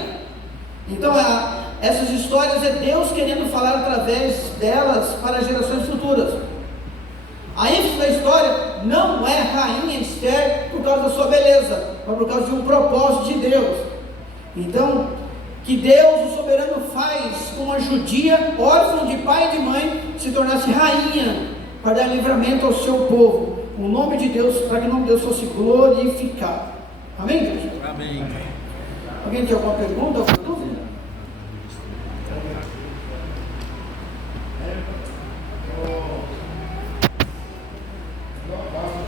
Então essas histórias é Deus querendo falar através delas para gerações futuras. A ênfase da história não é rainha Esther por causa da sua beleza, mas por causa de um propósito de Deus. Então, que Deus, o soberano, faz com uma judia, órfã de pai e de mãe, se tornasse rainha, para dar livramento ao seu povo, o nome de Deus, para que o nome de Deus fosse glorificado. Amém, igreja? Amém. Alguém tem alguma pergunta, alguma dúvida?